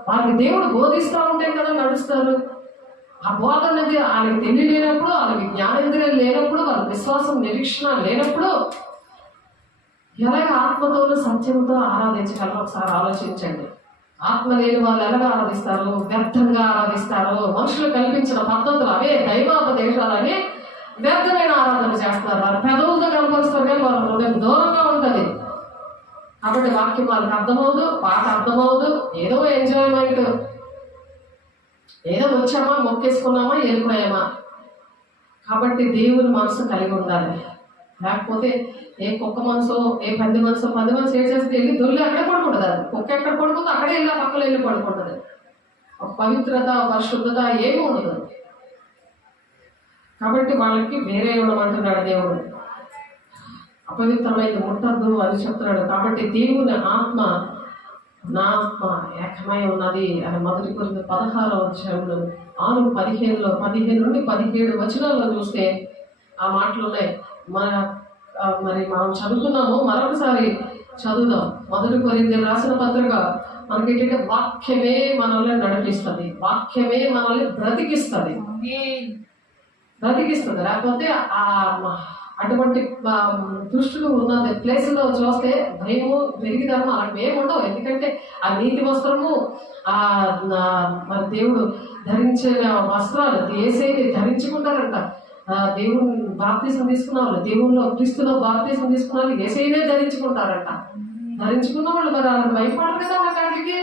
వారికి దేవుడు బోధిస్తూ ఉంటే కదా నడుస్తారు. ఆ బోధ అనేది వాళ్ళకి తెలియలేనప్పుడు, వాళ్ళకి జ్ఞానేంద్రియాలు లేనప్పుడు, వాళ్ళ విశ్వాసం నిరీక్షణ లేనప్పుడు ఎలాగ ఆత్మతోనూ సత్యంతో ఆరాధించగలరో ఒకసారి ఆలోచించండి. ఆత్మ లేని వాళ్ళు ఎలాగ ఆరాధిస్తారు? వ్యర్థంగా ఆరాధిస్తారు. మనుషులు కల్పించిన పద్ధతులు అవే దైవాపదేశాలని వ్యర్థమైన ఆరాధన చేస్తున్నారు. వారు పెదవులతో కనపరుస్తారు కానీ వాళ్ళ హృదయం దూరంగా ఉంటుంది. కాబట్టి వాక్యం వాళ్ళకి అర్థమవుదు, పాట అర్థమవుదు, ఏదో ఎంజాయ్మెంట్, ఏదో వచ్చామా, మొక్కేసుకున్నామా, వెళ్ళిపోయామా. కాబట్టి దేవుని మనసు కలిగి ఉండాలి. లేకపోతే ఏ కుక్క మనసు, ఏ పంది మనసు ఏం చేస్తే వెళ్ళి దొల్లి అక్కడే పడుకుంటుంది. అది కుక్క ఎక్కడ పడుకుందో అక్కడే వెళ్ళి ఆ పక్కలో వెళ్ళి పడుకుంటుంది. ఒక పవిత్రత, పరిశుద్ధత ఏమీ ఉండదు. కాబట్టి వాళ్ళకి వేరే ఇవ్వమంటున్నాడు దేవుడు. అపవిత్రమైన ముట్టద్దు అని చెప్తున్నాడు. కాబట్టి దేవుని ఆత్మ, నా ఆత్మ ఏకమై ఉన్నది అని మొదటి కొరింథీ 16:6, 15 నుండి 17 చూస్తే ఆ మాటలు ఉన్నాయి. మరి మనం చదువుకున్నాము, మరొకసారి చదువుదాం. మొదటి కొరింథీ రాసిన పత్రిక మనకి ఏంటంటే వాక్యమే మనల్ని నడిపిస్తుంది, వాక్యమే మనల్ని బ్రతికిస్తుంది. లేకపోతే అటువంటి దృష్టిలో ఉన్న ప్లేస్లో చూస్తే భయము, పెరిగిదనము అలాంటివి ఏమి ఉండవు. ఎందుకంటే ఆ నీతి వస్త్రము, మరి దేవుడు ధరించిన వస్త్రాలు ఏసైతే ధరించుకుంటారంట. దేవుని బాప్తీసం తీసుకున్న వాళ్ళు, దేవుల్లో క్రీస్తులో బాప్తీసం తీసుకున్న వాళ్ళు ఏసైనే ధరించుకుంటారంట. ధరించుకున్న వాళ్ళు మరి వాళ్ళు భయపడరు కదా. వాటికి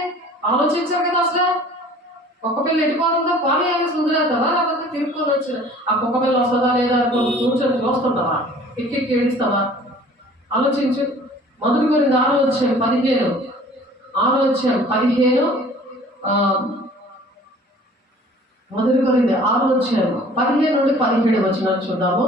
ఆలోచించారు కదా. అసలు కుక్క పిల్ల ఎట్టిపోతుందో పాలు ఏమి సుందరేస్తావా, లేకపోతే తిరుక్కొని వచ్చిన ఆ కుక్క పిల్ల వస్తుందా లేదా కూర్చొని చూస్తుంటావా, ఎక్కి ఏడుస్తావా? ఆలోచించు. మొదటి కొరింథీ 6:15 మొదటి కొరింథీ 6:15 నుండి 17 చూద్దాము.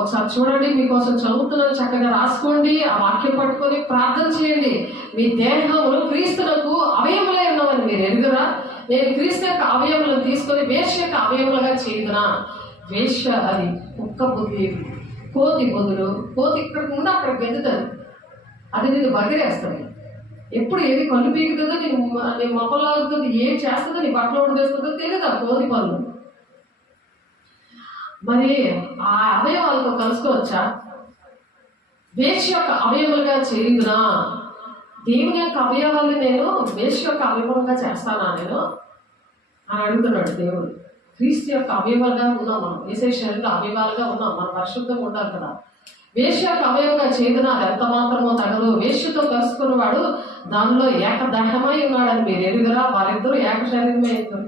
ఒకసారి చూడండి, మీకోసం చదువుతున్నాను, చక్కగా రాసుకోండి. ఆ వాక్యం పట్టుకొని ప్రార్థన చేయండి. మీ దేహములు క్రీస్తునకు అవయములై ఉన్నవని మీరు ఎరుగురా? నేను క్రీస్తు యొక్క అవయములను తీసుకొని వేశ్య యొక్క అవయములుగా చేయదునా? వేశ్య అది కుక్క బుద్ధి, కోతి బుద్ధులు. కోతి ఇక్కడ ఉండి అక్కడ గెంతుతుంది, అది నేను బగిరేస్తుంది. ఎప్పుడు ఏది కళ్ళు పీకుతుందో, నీ మొక్కలు ఆగుతుంది, ఏం చేస్తుందో, నీ బట్టలు ఉడదేస్తుందో తెలియదు ఆ కోతి పనులు. మరి ఆ అవయవాలతో కలుసుకోవచ్చా? వేశ్య యొక్క అవయములుగా చేయుదునా? దేవుని యొక్క అవయవాన్ని నేను వేశ్య యొక్క అవయవంగా చేస్తానా నేను అని అడుగుతున్నాడు దేవుడు. క్రీస్తు యొక్క అవయవాలుగా ఉన్నాం మనం, యేసే శరీరంలో అవయవాలుగా ఉన్నాం, మనం పరిశుద్ధంగా ఉండాలి కదా. వేశ్య యొక్క అవయవంగా చేదునా అది ఎంత మాత్రమో తగదు. వేశ్యతో కలుసుకున్నవాడు దానిలో ఏకదేహమై ఉన్నాడని మీరు ఎరుగురా, వారిద్దరూ ఏక శరీరమే అవుతారు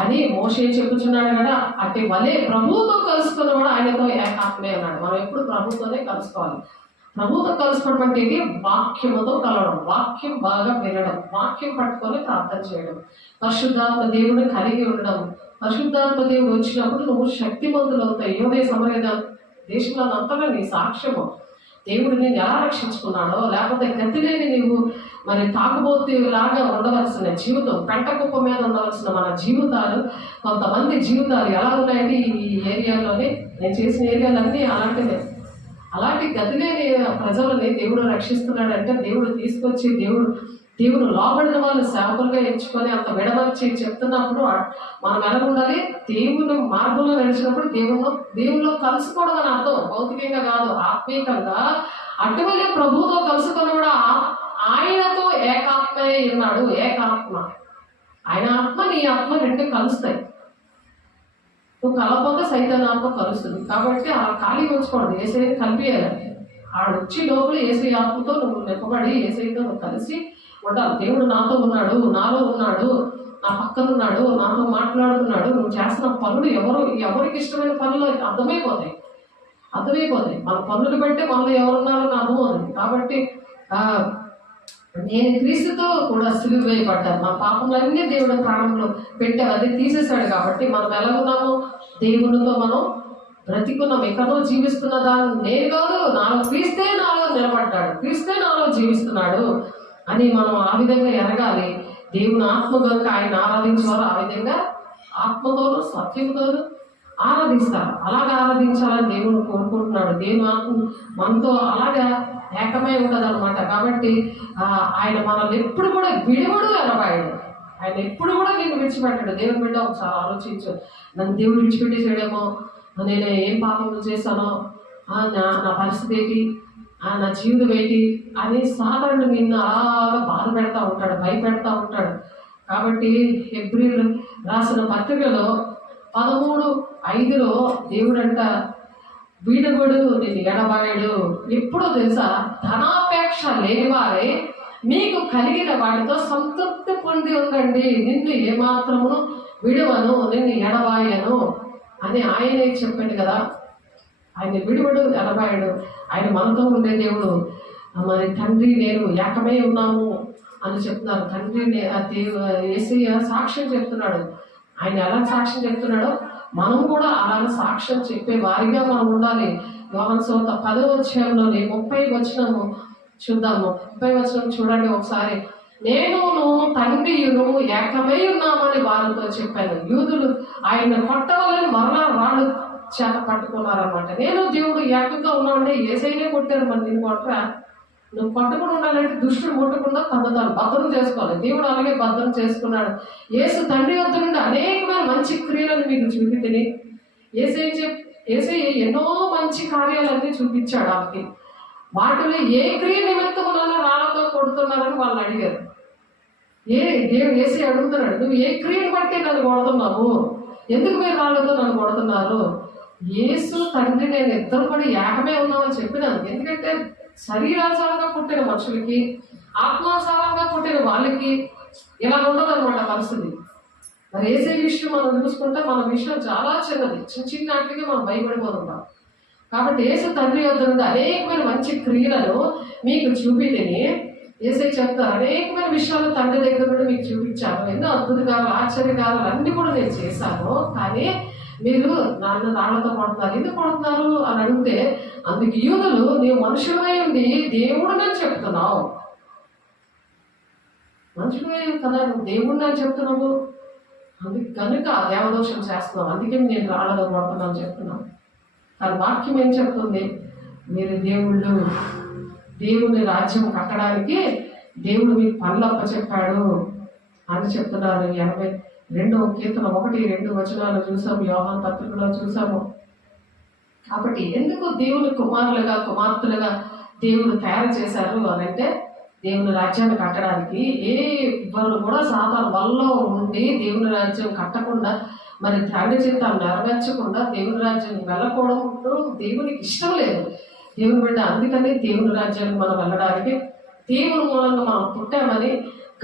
అని మోషే చెప్పుచున్నాడు కదా. అట్టి వలే ప్రభువుతో కలుసుకున్నవాడు ఆయనతో ఏకాత్మే ఉన్నాడు. మనం ఎప్పుడు ప్రభుతోనే కలుసుకోవాలి. ప్రభుతో కలుసుకోవడం అంటే ఇది వాక్యముతో కలవడం, వాక్యం బాగా వినడం, వాక్యం పట్టుకొని ప్రార్థన చేయడం, పరిశుద్ధాత్మ దేవుడిని కలిగి ఉండడం. పరిశుద్ధాత్మ దేవుడు వచ్చినప్పుడు నువ్వు శక్తిమంతులు అవుతాయి. యోధే సమరేద దేశంలో అంతగా నీ సాక్ష్యము దేవుడు నేను ఎలా రక్షించుకున్నాడో, లేకపోతే గతి లేని నీవు మరి తాగుబోతులాగా ఉండవలసిన జీవితం, పెంట కుప్ప మీద ఉండవలసిన మన జీవితాలు, కొంతమంది జీవితాలు ఎలా ఉన్నాయంటే ఈ ఏరియాలోనే, నేను చేసిన ఏరియాలన్నీ అలాంటివే. అలాంటి గతి లేని ప్రజలని దేవుడు రక్షిస్తున్నాడంటే దేవుడు తీసుకొచ్చి దేవుడు లోబడిన వాళ్ళు సేవకులుగా ఎంచుకొని అంత విడమర్చి చెప్తున్నప్పుడు మనం ఎలా ఉండాలి? దేవుని మార్గంలో నడిచినప్పుడు దేవుల్లో కలుసుకోవడం అని అర్థం, భౌతికంగా కాదు, ఆత్మీయంగా. అటువలే ప్రభువుతో కలుసుకొని కూడా ఆయనతో ఏకాత్మే ఉన్నాడు. ఏకాత్మ, ఆయన ఆత్మ నీ ఆత్మ రెండు కలుస్తాయి. నువ్వు కలపక సైతాన్ ఆత్మ కలుస్తుంది. కాబట్టి ఆ ఖాళీ ఉంచుకోండి, ఏసై కలిపియాలండి. ఆడు వచ్చి లోపల ఏసై ఆత్మతో నువ్వు నింపబడి ఏసైతో నువ్వు కలిసి ఉండాలి. దేవుడు నాతో ఉన్నాడు, నాలో ఉన్నాడు, నా పక్కన ఉన్నాడు, నాతో మాట్లాడుతున్నాడు. నువ్వు చేస్తున్న పనులు ఎవరికి ఇష్టమైన పనులు అర్థమైపోతాయి. మన పనులు బట్టి మనలో ఎవరున్నారని అర్థమవుతుంది. కాబట్టి నేను క్రీస్తుతో కూడా సిలువ వేయబడ్డాను. మా పాపంలన్నీ దేవుడు ప్రాణంలో పెట్టావు, అది తీసేశాడు. కాబట్టి మనం ఎలా ఉన్నాము? దేవునితో మనం బ్రతికున్నాం. ఎక్కడో జీవిస్తున్న దాన్ని నేను కాదు, నాలో క్రీస్తే నాలో నిలబడ్డాడు, క్రీస్తే నాలో జీవిస్తున్నాడు అని మనం ఆ విధంగా ఎరగాలి. దేవుని ఆత్మ కనుక ఆయన ఆరాధించేవారు ఆ విధంగా ఆత్మతోనూ సత్యంతోనూ ఆరాధిస్తారు. అలాగా ఆరాధించాలని దేవుడు కోరుకుంటున్నాడు. దేవుని ఆత్మ మనతో అలాగా ఏకమై ఉంటుంది అనమాట. కాబట్టి ఆయన మనల్ని ఎప్పుడు కూడా విడివడు ఎనబాయడు. ఆయన ఎప్పుడు కూడా నేను విడిచిపెట్టాడు. దేవుని బిడ్డ ఒకసారి ఆలోచించు. నన్ను దేవుడు విడిచిపెట్టేసాడేమో, నేను ఏం పాపములు చేశానో, నా పరిస్థితి ఏంటి, నా జీవితం ఏంటి అని సాధారణ నిన్ను అలాగా బాధ పెడతా ఉంటాడు, భయపెడతా ఉంటాడు. కాబట్టి హెబ్రీయులు రాసిన పత్రికలో 13:5 దేవుడంట వీడగొడు నిన్ను ఎడబాయడు. ఎప్పుడో తెలుసా? ధనాపేక్ష లేనివారే మీకు కలిగిన వాటితో సంతృప్తి పొంది ఉండండి, నిన్ను ఏమాత్రమును విడువను, నిన్ను ఎడబాయను అని ఆయనే చెప్పాడు కదా. ఆయన విడువడు, ఎడబాయడు. ఆయన మనతో ఉండే దేవుడు. మరి తండ్రి నేను ఏకమై ఉన్నాము అని చెప్తున్నారు. తండ్రి యేసయ్య సాక్ష్యం చెప్తున్నాడు. ఆయన ఎలా సాక్ష్యం చెప్తున్నాడో మనం కూడా అలాగే సాక్ష్యం చెప్పే వారిగా మనం ఉండాలి. యోహాను సువార్త 10వ అధ్యాయంలోని 30వ వచనము చూద్దాము. 30వ వచనం చూడండి ఒకసారి. నేనును తండ్రియును ఏకమై ఉన్నామని వారితో చెప్పాను. యూదులు ఆయన కొట్టవాలని మరలా వాళ్ళు చేత పట్టుకున్నారన్నమాట. నేను దేవుడు ఏకంగా ఉన్నామంటే ఏసైనే కొట్టారు, మరి నేను కొట్టరా? నువ్వు కొట్టకుండా ఉండాలంటే దుష్టుడు ముట్టకుండా తను భద్రం చేసుకోవాలి. దేవుడు అలాగే భద్రం చేసుకున్నాడు. యేసు తండ్రి వద్ద నుండి అనేకమైన మంచి క్రియలను మీకు చూపితేనే ఏసై ఎన్నో మంచి కార్యాలన్నీ చూపించాడు ఆమెకి. వాటిలో ఏ క్రియ నిమిత్తములను రాళ్ళతో కొడుతున్నారని వాళ్ళు అడిగారు. ఏసై అడుగుతున్నాడు, నువ్వు ఏ క్రియను బట్టి నన్ను కొడుతున్నావు, ఎందుకు మీరు రాళ్ళతో నన్ను కొడుతున్నారు? యేసు తండ్రి నేను ఇద్దరు కూడా ఏకమే ఉన్నామని చెప్పినాను. ఎందుకంటే శరీరానుసారంగా పుట్టిన మనుషులకి, ఆత్మానుసారంగా పుట్టిన వాళ్ళకి ఇలా ఉండదన్నమాట పరిస్థితి. మరి ఏసే విషయం మనం చూసుకుంటే మన విషయం చాలా చిన్నది, చిన్న వాటికి మనం భయపడిపోతుంటాం. కాబట్టి యేసు తండ్రి వద్ద నుండి అనేకమైన మంచి క్రియలను మీకు చూపితేనే ఏసై చెప్తారు, అనేకమైన విషయాలు తండ్రి దగ్గర నుండి మీకు చూపించాను, ఎన్నో అద్భుతకాలు ఆశ్చర్యకాలు అన్ని కూడా నేను చేశాను, కానీ మీరు నన్ను రాళ్లతో కొడుతున్నారు, ఎందుకు కొడుతున్నారు అని అడిగితే అందుకు యూదులు నీవు మనుషులై ఉండి దేవుడిని చెప్తున్నావు, మనుషులే కదా నువ్వు దేవుడిని అని చెప్తున్నావు, అందుకు కనుక దేవదోషం చేస్తున్నావు, అందుకే నేను రాళ్లతో కొడుతున్నాను చెప్తున్నాను. కానీ వాక్యం ఏం చెప్తుంది? మీరు దేవుని రాజ్యం కట్టడానికి దేవుడు మీకు పనులు అప్పచెప్పాడు అని చెప్తున్నారు. 82వ కీర్తన 1-2 వచనాలు చూసాము, యోహాను పత్రికలో చూసాము. కాబట్టి ఎందుకు దేవుని కుమారులుగా కుమార్తెలుగా దేవుడు తయారు చేశారు అని అంటే దేవుని రాజ్యాన్ని కట్టడానికి ఎవ్వరు కూడా సాతాను వల్ల ఉండి దేవుని రాజ్యం కట్టకుండా, మరి తండ్రి చిత్తాన్ని నెరవేర్చకుండా దేవుని రాజ్యం వెళ్ళకూడదు దేవునికి ఇష్టం లేదు. దేవుని బిడ్డ అందుకని దేవుని రాజ్యానికి మనం వెళ్ళడానికి దేవుని మూలంగా మనం పుట్టామని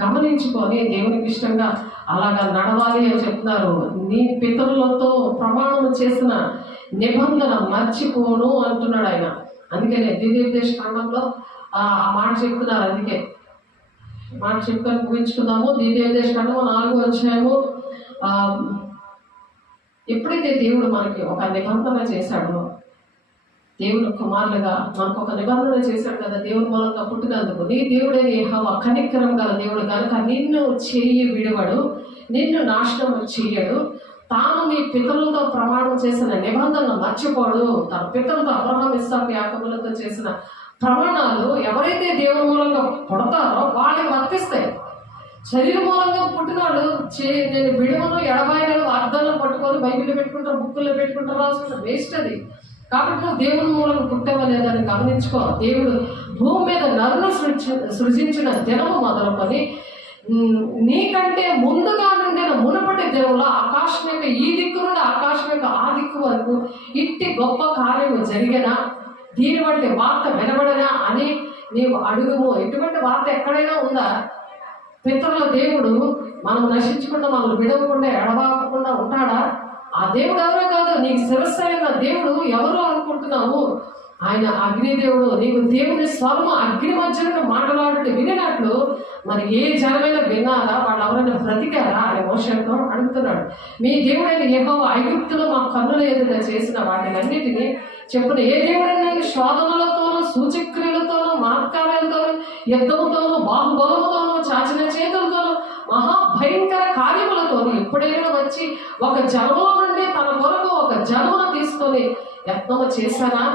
గమనించుకొని దేవునికి ఇష్టంగా అలాగా నడవాలి అని చెప్తున్నారు. నీ పితరులతో ప్రమాణం చేసిన నిబంధన మర్చిపోను అంటున్నాడు ఆయన. అందుకనే ద్వితీయోపదేశ కాండంలో ఆ మాట చెప్తున్నారు. అందుకే మాట చెప్పుకొని ముగించుకుందాము. ద్వితీయోపదేశ కాండము 4వ అధ్యాయము. ఎప్పుడైతే దేవుడు మనకి ఒక నిబంధన చేశాడో, దేవుని కుమారులుగా మనకు ఒక నిబంధన చేశాడు కదా, దేవుని మూలంగా పుట్టినందుకు, నీ దేవుడైన యెహోవా కనికరం గల దేవుడు కనుక నిన్ను చేయి విడువడు, నిన్ను నాశనం చెయ్యడు. తాను నీ పితరులతో ప్రమాణం చేసిన నిబంధనను మర్చిపోడు. తన పితరులతో అబ్రహాము ఇస్సాకు యాకోబులతో చేసిన ప్రమాణాలు ఎవరైతే దేవుని మూలంగా పుడతారో వాళ్ళకి వర్తిస్తాయి. శరీర మూలంగా పుట్టినవాడు నేను విడువను ఎడబాయినలు వాగ్దానం పట్టుకొని బైబిల్లో పెట్టుకుంటారు, బుక్కుల్లో పెట్టుకుంటారు, రాసుకుంటారు, వేస్ట్ అది. కాబట్టి నువ్వు దేవుని మూలంగా పుట్టావా లేదని గమనించుకో. దేవుడు భూమి మీద నరును సృజించిన దినము మొదలుకొని నీకంటే ముందుగా నుండిన మునుపటి దినంలో ఆకాశం యొక్క ఈ దిక్కు నుండి ఆకాశం యొక్క ఆ దిక్కు వరకు ఇట్టి గొప్ప కార్యము జరిగినా, దీని బట్టి వార్త వినబడనా అని నీవు అడుగుము. ఎటువంటి వార్త ఎక్కడైనా ఉందా? పితరుల దేవుడు మనం నశించకుండా, మనల్ని విడవకుండా, ఎడబాపకుండా ఉంటాడా? ఆ దేవుడు ఎవరో కాదు, నీకు శిరస్సు అయిన దేవుడు ఎవరు అనుకుంటున్నావు? ఆయన అగ్నిదేవుడు. నీకు దేవుని స్వరము అగ్ని మధ్యలో మాట్లాడుతూ వినినట్లు మరి ఏ జనమైనా విన్నారా? వాళ్ళు ఎవరైనా బ్రతికారా అని మోషేతో అడుగుతున్నాడు. మీ దేవుడైన యెహోవా ఐగుప్తులో మా కన్నుల ఎదుట చేసిన వాటినన్నిటినీ చెప్పున ఏ దేవుడైనా శోధనలతోనూ, సూచక్రియలతోనూ, మహత్కార్యాలతోనూ, యుద్ధముతోనూ, బాహుబలముతోనూ, చాచిన చేతులతోనూ, మహాభయంకర కార్యములతోనూ ఎప్పుడైనా వచ్చి ఒక జన్మలో నుండి తన కొరకు ఒక జన్మను తీసుకొని యత్నము చేశానా?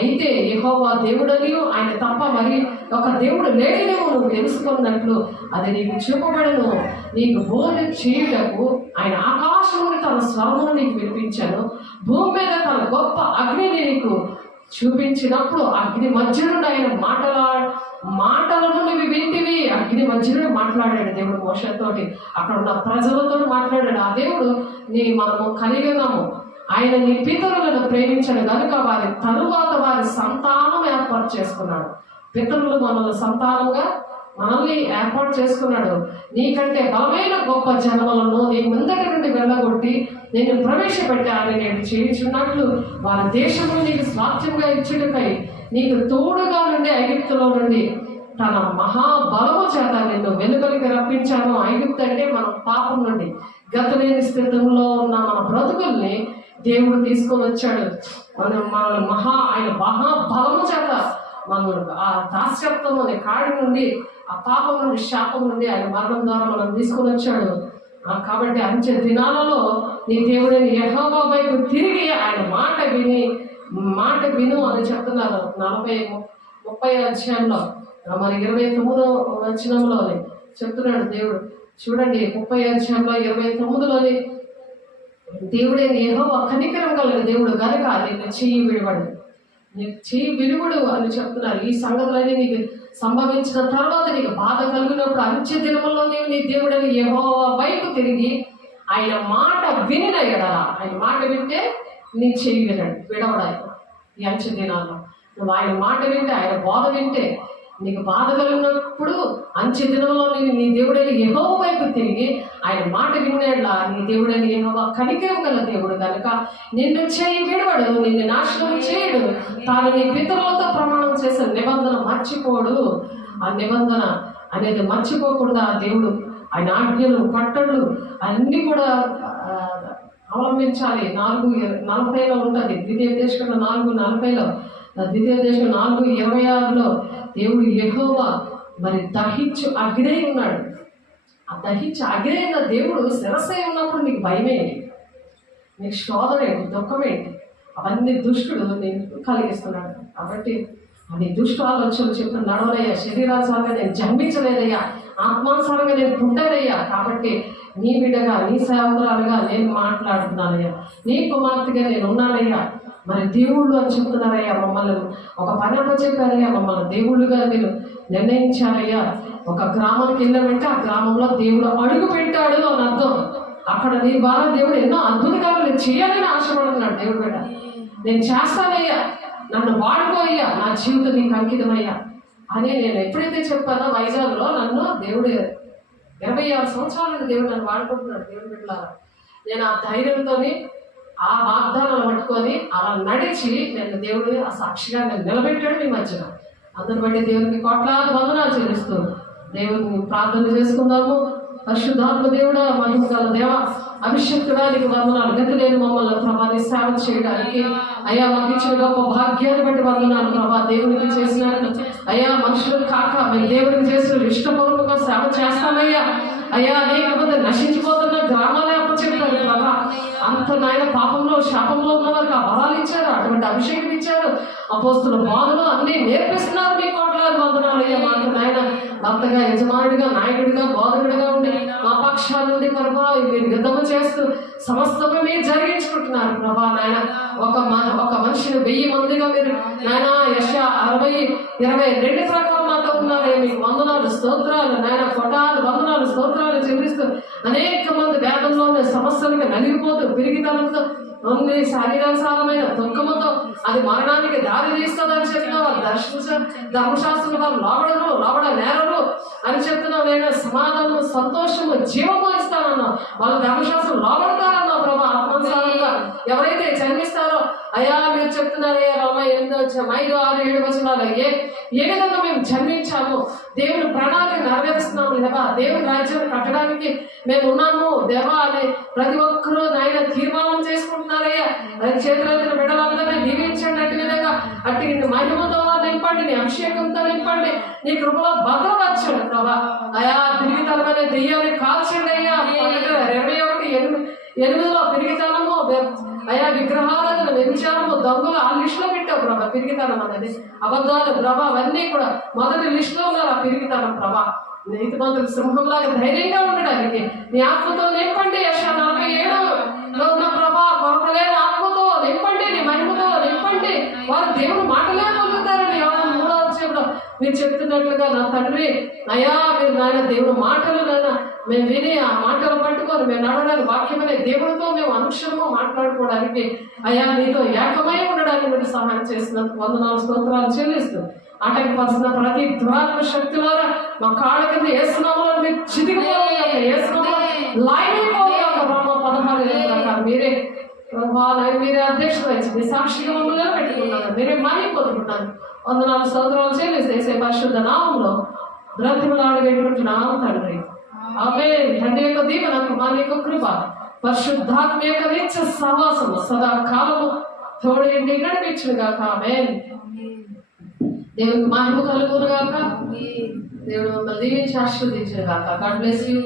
అయితే యెహోవా దేవుడనియు ఆయన తప్ప మరి ఒక దేవుడు లేడనేమో నువ్వు తెలుసుకున్నట్లు అది నీకు చూపబడను. నీకు బోధ చేయుటకు ఆయన ఆకాశం నుండి తన స్వరమును నీకు వినిపించాను. భూమి మీద తన గొప్ప అగ్నిని నీకు చూపించినప్పుడు అగ్ని మధ్య నుండి ఆయన మాటలను నువ్వు వింటివి. అగ్ని మధ్య నుండి మాట్లాడాడు దేవుడు మోషేతోటి, అక్కడ ఉన్న ప్రజలతో మాట్లాడాడు. ఆ దేవుడు మనము కలిగి ఉన్నాము. ఆయన నీ పితరులను ప్రేమించడు కనుక వారి తరువాత వారి సంతానం ఏర్పాటు చేసుకున్నాడు. పితరులు మనల్ని సంతానంగా మనల్ని ఏర్పాటు చేసుకున్నాడు. నీకంటే బలమైన గొప్ప జన్మలను నీ ముందటి నుండి వెళ్ళగొట్టి నేను ప్రవేశపెట్టాలని నేను చేయించున్నట్లు వారి దేశంలో నీకు స్వాస్థ్యంగా ఇచ్చుటకై నీకు తోడుగా నుండి ఐగుప్తులో నుండి తన మహాబలము చేత నిన్ను వెలుపలికి రప్పించాను. ఐగుప్తు అంటే మన పాపం నుండి గతలేని స్థితిలో ఉన్న మన బ్రతుకుల్ని దేవుడు తీసుకొని వచ్చాడు. ఆయన మహాబలము చేత మనం ఆ దాస్యత్వం అనే కాడి నుండి, ఆ పాపం నుండి, శాపం నుండి ఆయన మరణం ద్వారా మనం తీసుకొని వచ్చాడు. కాబట్టి అంచె దినాలలో నీ దేవుడైన యెహోవా వైపు తిరిగి ఆయన మాట విను అని చెప్తున్నారు. 30 అధ్యాయంలో మరి 29వ వచనంలోనే చెప్తున్నాడు దేవుడు. చూడండి 30 అధ్యాయంలో 29లోని దేవుడైన యెహోవా కనికరం కలిగిన దేవుడు గనుక నీకు చెయ్యి విడువడు, నీకు చెయ్యి విడువడు అని చెప్తున్నారు. ఈ సంగతులన్నీ నీకు సంభవించిన తర్వాత నీకు బాధ కలిగినప్పుడు అంచె దినముల్లో నీవు నీ దేవుడైన యెహోవా వైపు తిరిగి ఆయన మాట వినిన ఎడల, ఆయన మాట వింటే నీ చెయ్యి విడవడాయి. ఈ అంచె దినాల్లో నువ్వు ఆయన మాట వింటే, ఆయన బోధ వింటే, నీకు బాధ కలిగినప్పుడు అంచె దినంలో నీ దేవుడైన యెహోవా వైపు తిరిగి ఆయన మాట వినేలా నీ దేవుడైన యెహోవా కనికరం గల దేవుడు కనుక నిన్ను చేయి విడవడు, నిన్ను నాశనం చేయడు. తాను నీ పితరులతో ప్రమాణం చేసిన నిబంధన మర్చిపోడు. ఆ నిబంధన అనేది మర్చిపోకుండా దేవుడు ఆయన ఆజ్ఞలు, కట్టడలు అన్నీ కూడా అవలంబించాలి. 4:40 ఉంటుంది. ద్వితీయోపదేశకాండం 4:40, ద్వితీయోపదేశం 4:26 దేవుడు యెహోవా మరి దహించు అగ్ని ఉన్నాడు. ఆ దహించు అగ్ని అయిన దేవుడు శిరస్సై ఉన్నప్పుడు నీకు భయమేంటి? నీకు శోధన ఏంటి? దుఃఖమేంటి? అవన్నీ దుష్టుడు నేను కలిగిస్తున్నాడు. కాబట్టి అది దుష్ట ఆలోచనలు చెప్పిన నడవలయ్యా, శరీరానుసారంగా నేను జన్మించలేదయ్యా ఆత్మానుసారంగా నేను పుట్టానయ్యా. కాబట్టి నీ బిడ్డగా, నీ సేవకురాలుగా నేను మాట్లాడుతున్నానయ్యా. నీ కుమార్తెగా నేను ఉన్నానయ్యా. మరి దేవుళ్ళు అని చెప్తున్నారయ్యా. మమ్మల్ని ఒక పని చెప్పారయ్యా. మమ్మల్ని దేవుళ్ళుగా మీరు నిర్ణయించారయ్యా. ఒక గ్రామానికి వెళ్ళామంటే ఆ గ్రామంలో దేవుడు అడుగు పెట్టాడు అని అర్థం. అక్కడ నీ ద్వారా దేవుడు ఎన్నో అద్భుత కార్యాలు చేయాలని ఆశపడుతున్నాడు. దేవుడు బిడ్డ, నేను చేస్తానయ్యా, నన్ను వాడుకోయ్యా, నా జీవితం నీకు అంకితమయ్యా అని నేను ఎప్పుడైతే చెప్పానో వైజాగ్లో నన్ను దేవుడు 26 సంవత్సరాల నుండి దేవుడు నన్ను వాడుకుంటున్నాడు. దేవుడు బిడ్డలారా, నేను ఆ ధైర్యంతో ఆ వాగ్దానాలు పట్టుకొని అలా నడిచి నేను దేవుడిని ఆ సాక్షిగా నేను నిలబెట్టాడు మీ మధ్యన. అందరి బట్టి దేవునికి కోట్లాది వందనాలు చెల్లిస్తూ దేవుని ప్రార్థన చేసుకుందాము. పరిశుద్ధాత్మ దేవుడా, మహిమ గల దేవ, అభిషక్తుడా, నీకు వందనాలు. గతి లేని మమ్మల్ని ప్రభాని సేవ చేయడానికి అయ్యా మాకు ఇచ్చిన గొప్ప భాగ్యాన్ని బట్టి వందనాలు ప్రభా. దేవునికి చేసినట్టు అయ్యా మనుషులకు కాక మేము దేవునికి చేసిన ఇష్టపూర్వకంగా సేవ చేస్తామయ్యా. అయ్యా అనేకమంది నశించిపోతున్న గ్రామాలే అప్పచెప్పారు ప్రభా. అంత నాయన పాపంలో శాపంలో ఉన్న వారికి ఆ వరాలు ఇచ్చారు, అటువంటి అభిషేకం ఇచ్చారు, అపోస్తుల బాధలు అన్ని నేర్పిస్తున్నారు. మీ కోట్లాది వందనాలు అయ్యా. మాకు నాయన భర్తగా, యజమానుడిగా, నాయకుడిగా, బోధకుడిగా ఉండి మా పక్షాల నుండి ప్రభా మీరు యుద్ధము చేస్తూ సమస్తము మీరు జరిగించుకుంటున్నారు ప్రభా. నాయన ఒక మనిషిని 1000 మందిగా మీరు నాయన యెషయా 60:22 ప్రకారం మాతో ఉన్నారే. మీకు వందనాలు, స్తోత్రాలు నాయన. కోటాది వందనాలు, స్తోత్రాలు చెల్లిస్తూ అనేక మంది వేదంలోని సమస్యలకు నలిగిపోతూ పిరిగితనంతో ఉంది శారీరకమైన దుఃఖముతో అది మరణానికి దారి తీస్తుందని చెప్తున్నా. వారు ధర్మశాస్త్రం వారు లోబడలేరు అని చెప్తున్నా. నేను సమాధానం, సంతోషము, జీవము ఇస్తానన్నా. వాళ్ళు ధర్మశాస్త్రం లోబడతారన్నా ప్రభా. ఆత్మానుసారంగా ఎవరైతే జన్మిస్తారో అయ్యా మీరు చెప్తున్నారయ్యా రామ 8, 5, 6, 7 వచనాలు ఏ విధంగా మేము జన్మించాము, దేవుని ప్రణాళిక నెరవేరుస్తున్నాము దేవా, దేవుని రాజ్యాన్ని కట్టడానికి మేము ఉన్నాము దేవా అని ప్రతి ఒక్కరూ నాయన తీర్మానం చేసుకుంటున్నారయ్యా. చేతులైన బిడ్డలందరినీ దీవించండి. అట్టి విధంగా అట్టి మహిమతో నింపండి, నీ అభిషేకంతో నింపండి, నీ కృపలో భద్రపరచండి ప్రభా. అయా పిరిగితనమైన దెయ్యాన్ని కాల్చండి అయ్యా. 21:8 పిరిగితనము అయా, విగ్రహాలను, వ్యభిచారము, దొంగలు ఆ లిస్టులో పెట్టావు ప్రభా. పిరిగితనం అనేది అబద్ధాలు ప్రభా అవన్నీ కూడా మొదటి లిస్టులో ఉన్నారు. ఆ పిరిగితనం ప్రభా నీతిమంతులు సింహంలాగా ధైర్యంగా ఉండడానికి నీ ఆత్మతో నింపండి. యెషయా 47:లో ఉన్న ప్రభా కొరతలేని ఆత్మతో నింపండి, నీ మహిమతో నింపండి. వారు దేవుని మాటలే పొందుతారని 3వ అధ్యాయంలో మీరు చెప్తున్నట్లుగా నా తండ్రి అయ్యా మీరు నాయన దేవుడు మాటలు నాయన మేము విని ఆ మాటలు పట్టుకొని మేము నడవడానికి వాక్యమనే దేవుడితో మేము అనుక్షణము మాట్లాడుకోవడానికి అయ్యా నీతో ఏకమై ఉండడానికి మీరు సహాయం చేసినందుకు వందనాలు, స్తోత్రాలు చెల్లిస్తూ ఆటంకపరిచిన ప్రతి దురాత్మ శక్తులారా మా కాళ్ళ కింద ఏసునామలో మీరు చితికిపోయాక, ఏసునామలో లైనైపోయాక రామ 16 మీరే ప్రభా మీరే అధ్యక్షత వహించింది, సాక్షిగా మమ్మల్ని పెట్టుకున్నాను, మీరే మారిపోతున్నాను. వందనాలు, స్తోత్రాలు చెల్లిస్తే పరిశుద్ధ నామంలో బ్రతిమలాడి పెట్టుకుంటున్నాం తండ్రి. ఆమేన్. తండ్రి యొక్క దీవెన, కుమారుని యొక్క కృప, పరిశుద్ధాత్మ యొక్క నిత్య సహవాసము సదా కాలము తోడేంటి నడిపించును గాక. ఆమేన్. దేవునికి మహిమ కలుగును గాక. దేవుడు మమ్మల్ని దీవించి ఆశీర్వదించును గాక. God bless you.